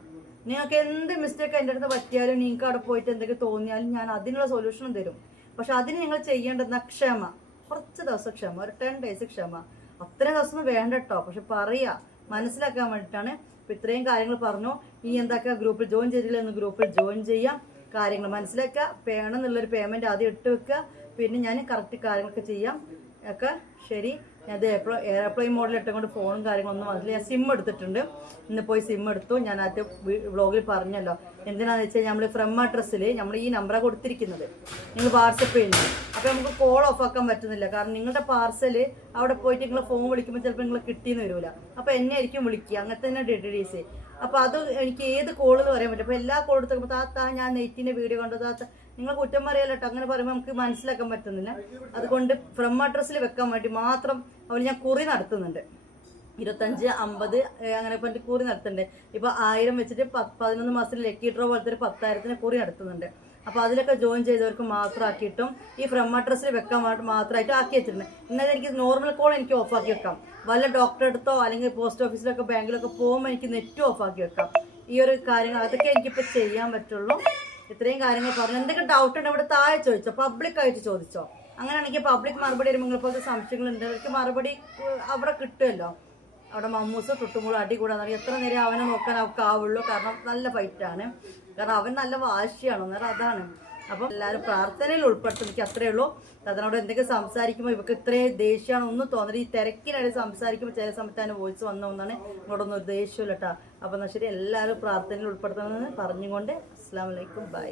നിങ്ങൾക്ക് എന്ത് മിസ്റ്റേക്ക് എൻ്റെ അടുത്ത് പറ്റിയാലും നിങ്ങൾക്ക് അവിടെ പോയിട്ട് എന്തെങ്കിലും തോന്നിയാലും ഞാൻ അതിനുള്ള സൊല്യൂഷനും തരും. പക്ഷെ അതിന് നിങ്ങൾ ചെയ്യേണ്ടത് ക്ഷമ. കുറച്ച് ദിവസം ക്ഷമ, ഒരു 10 days ക്ഷമ. അത്രയും ദിവസം വേണ്ട കേട്ടോ. പക്ഷെ പറയുക മനസ്സിലാക്കാൻ വേണ്ടിയിട്ടാണ്. ഇപ്പം ഇത്രയും കാര്യങ്ങൾ പറഞ്ഞു. ഈ എന്താക്കുക, ഗ്രൂപ്പിൽ ജോയിൻ ചെയ്തില്ല എന്ന് ഗ്രൂപ്പിൽ ജോയിൻ ചെയ്യാം. കാര്യങ്ങൾ മനസ്സിലാക്കുക. വേണമെന്നുള്ളൊരു പേയ്മെൻറ്റ് ആദ്യം ഇട്ട് വെക്കുക. പിന്നെ ഞാൻ കറക്റ്റ് കാര്യങ്ങളൊക്കെ ചെയ്യാം ഒക്കെ. ശരി, ഞാൻ എയർപ്ലെയിൻ മോഡിൽ ഇട്ടുകൊണ്ട് ഫോണും കാര്യങ്ങളൊന്നും അതിൽ ഞാൻ സിം എടുത്തിട്ടുണ്ട്. ഇന്ന് പോയി സിം എടുത്തു. ഞാൻ ആദ്യം വ്ളോഗിൽ പറഞ്ഞല്ലോ. എന്തിനാണെന്ന് വെച്ചാൽ നമ്മൾ ഫ്രം അഡ്രസ്സിൽ നമ്മൾ ഈ നമ്പറാണ് കൊടുത്തിരിക്കുന്നത്. നിങ്ങൾ വാട്സപ്പ് ചെയ്യുന്നു. അപ്പോൾ നമുക്ക് കോൾ ഓഫ് ആക്കാൻ പറ്റുന്നില്ല. കാരണം നിങ്ങളുടെ പാർസൽ അവിടെ പോയിട്ട് നിങ്ങൾ ഫോൺ വിളിക്കുമ്പോൾ ചിലപ്പോൾ നിങ്ങൾ കിട്ടിയെന്ന് വരില്ല. അപ്പോൾ എന്നെ ആയിരിക്കും വിളിക്കുക. അങ്ങനത്തെ തന്നെ DTDC. അപ്പോൾ അത് എനിക്ക് ഏത് കോളെന്ന് പറയാൻ പറ്റും. അപ്പോൾ എല്ലാ കോൾ എടുത്തപ്പോൾ താത്ത ഞാൻ നെറ്റിൻ്റെ വീഡിയോ കണ്ടു താത്ത, നിങ്ങൾ കുറ്റം പറയാലോ കേട്ടോ. അങ്ങനെ പറയുമ്പോൾ നമുക്ക് മനസ്സിലാക്കാൻ പറ്റുന്നില്ല. അതുകൊണ്ട് ഫ്രം അഡ്രസ്സിൽ വെക്കാൻ വേണ്ടി മാത്രം അവർ ഞാൻ കുറി നടത്തുന്നുണ്ട്. 25, 50 അങ്ങനെ പറഞ്ഞിട്ട് കുറി നടത്തുന്നുണ്ട്. ഇപ്പോൾ 1000 വെച്ചിട്ട് 11 മാസത്തിൽ ലക്കി ഡ്രോ പോലത്തെ ഒരു 10,000 കുറി നടത്തുന്നുണ്ട്. അപ്പോൾ അതിലൊക്കെ ജോയിൻ ചെയ്തവർക്ക് മാത്രം ആക്കിയിട്ടും ഈ ഫ്രം അഡ്രസ്സിൽ വെക്കാൻ മാത്രമായിട്ട് ആക്കി വെച്ചിട്ടുണ്ട്. എന്നാൽ എനിക്ക് നോർമൽ കോൾ എനിക്ക് ഓഫാക്കി വെക്കാം. വല്ല ഡോക്ടറെ അടുത്തോ അല്ലെങ്കിൽ പോസ്റ്റ് ഓഫീസിലൊക്കെ ബാങ്കിലൊക്കെ പോകുമ്പോൾ എനിക്ക് നെറ്റ് ഓഫാക്കി വെക്കാം. ഈ ഒരു കാര്യങ്ങൾ അതൊക്കെ എനിക്കിപ്പോൾ ചെയ്യാൻ പറ്റുള്ളൂ. ഇത്രയും കാര്യങ്ങൾ പറഞ്ഞു. എന്തെങ്കിലും ഡൗട്ട് ഉണ്ടെങ്കിൽ ഇവിടെ താഴെ ചോദിച്ചോ, പബ്ലിക്കായിട്ട് ചോദിച്ചോ. അങ്ങനെയാണെങ്കിൽ പബ്ലിക് മറുപടി വരുമ്പോൾ നിങ്ങളെപ്പോലത്തെ സംശയങ്ങളുണ്ട്, അവർക്ക് മറുപടി അവിടെ കിട്ടുമല്ലോ. അവിടെ മമ്മൂസ് തൊട്ടുമ്പോൾ അടി കൂടാന്ന് എത്ര നേരം അവനെ നോക്കാൻ അവർക്ക് ആവുള്ളൂ. കാരണം നല്ല ഫൈറ്റാണ്. കാരണം അവൻ നല്ല വാശിയാണ്. അന്നേരം അതാണ്. അപ്പം എല്ലാവരും പ്രാർത്ഥനയിൽ ഉൾപ്പെടുത്തും. എനിക്ക് അത്രയേ ഉള്ളൂ. അതിനോട് എന്തെങ്കിലും സംസാരിക്കുമ്പോൾ ഇവർക്ക് ഇത്രയും ദേഷ്യമാണ് ഒന്നും തോന്നുന്നത്. ഈ തിരക്കിനായിട്ട് സംസാരിക്കുമ്പോൾ ചില സമയത്ത് അതിന് വോയിസ് വന്നോന്നാണ്. ഇങ്ങോട്ടൊന്നും ഒരു ദേഷ്യമില്ല കേട്ടോ. അപ്പം എന്നാൽ ശരി, എല്ലാവരും പ്രാർത്ഥനയിൽ ഉൾപ്പെടുത്തണമെന്ന് പറഞ്ഞുകൊണ്ട് അസ്സലാമു അലൈക്കും. ബൈ.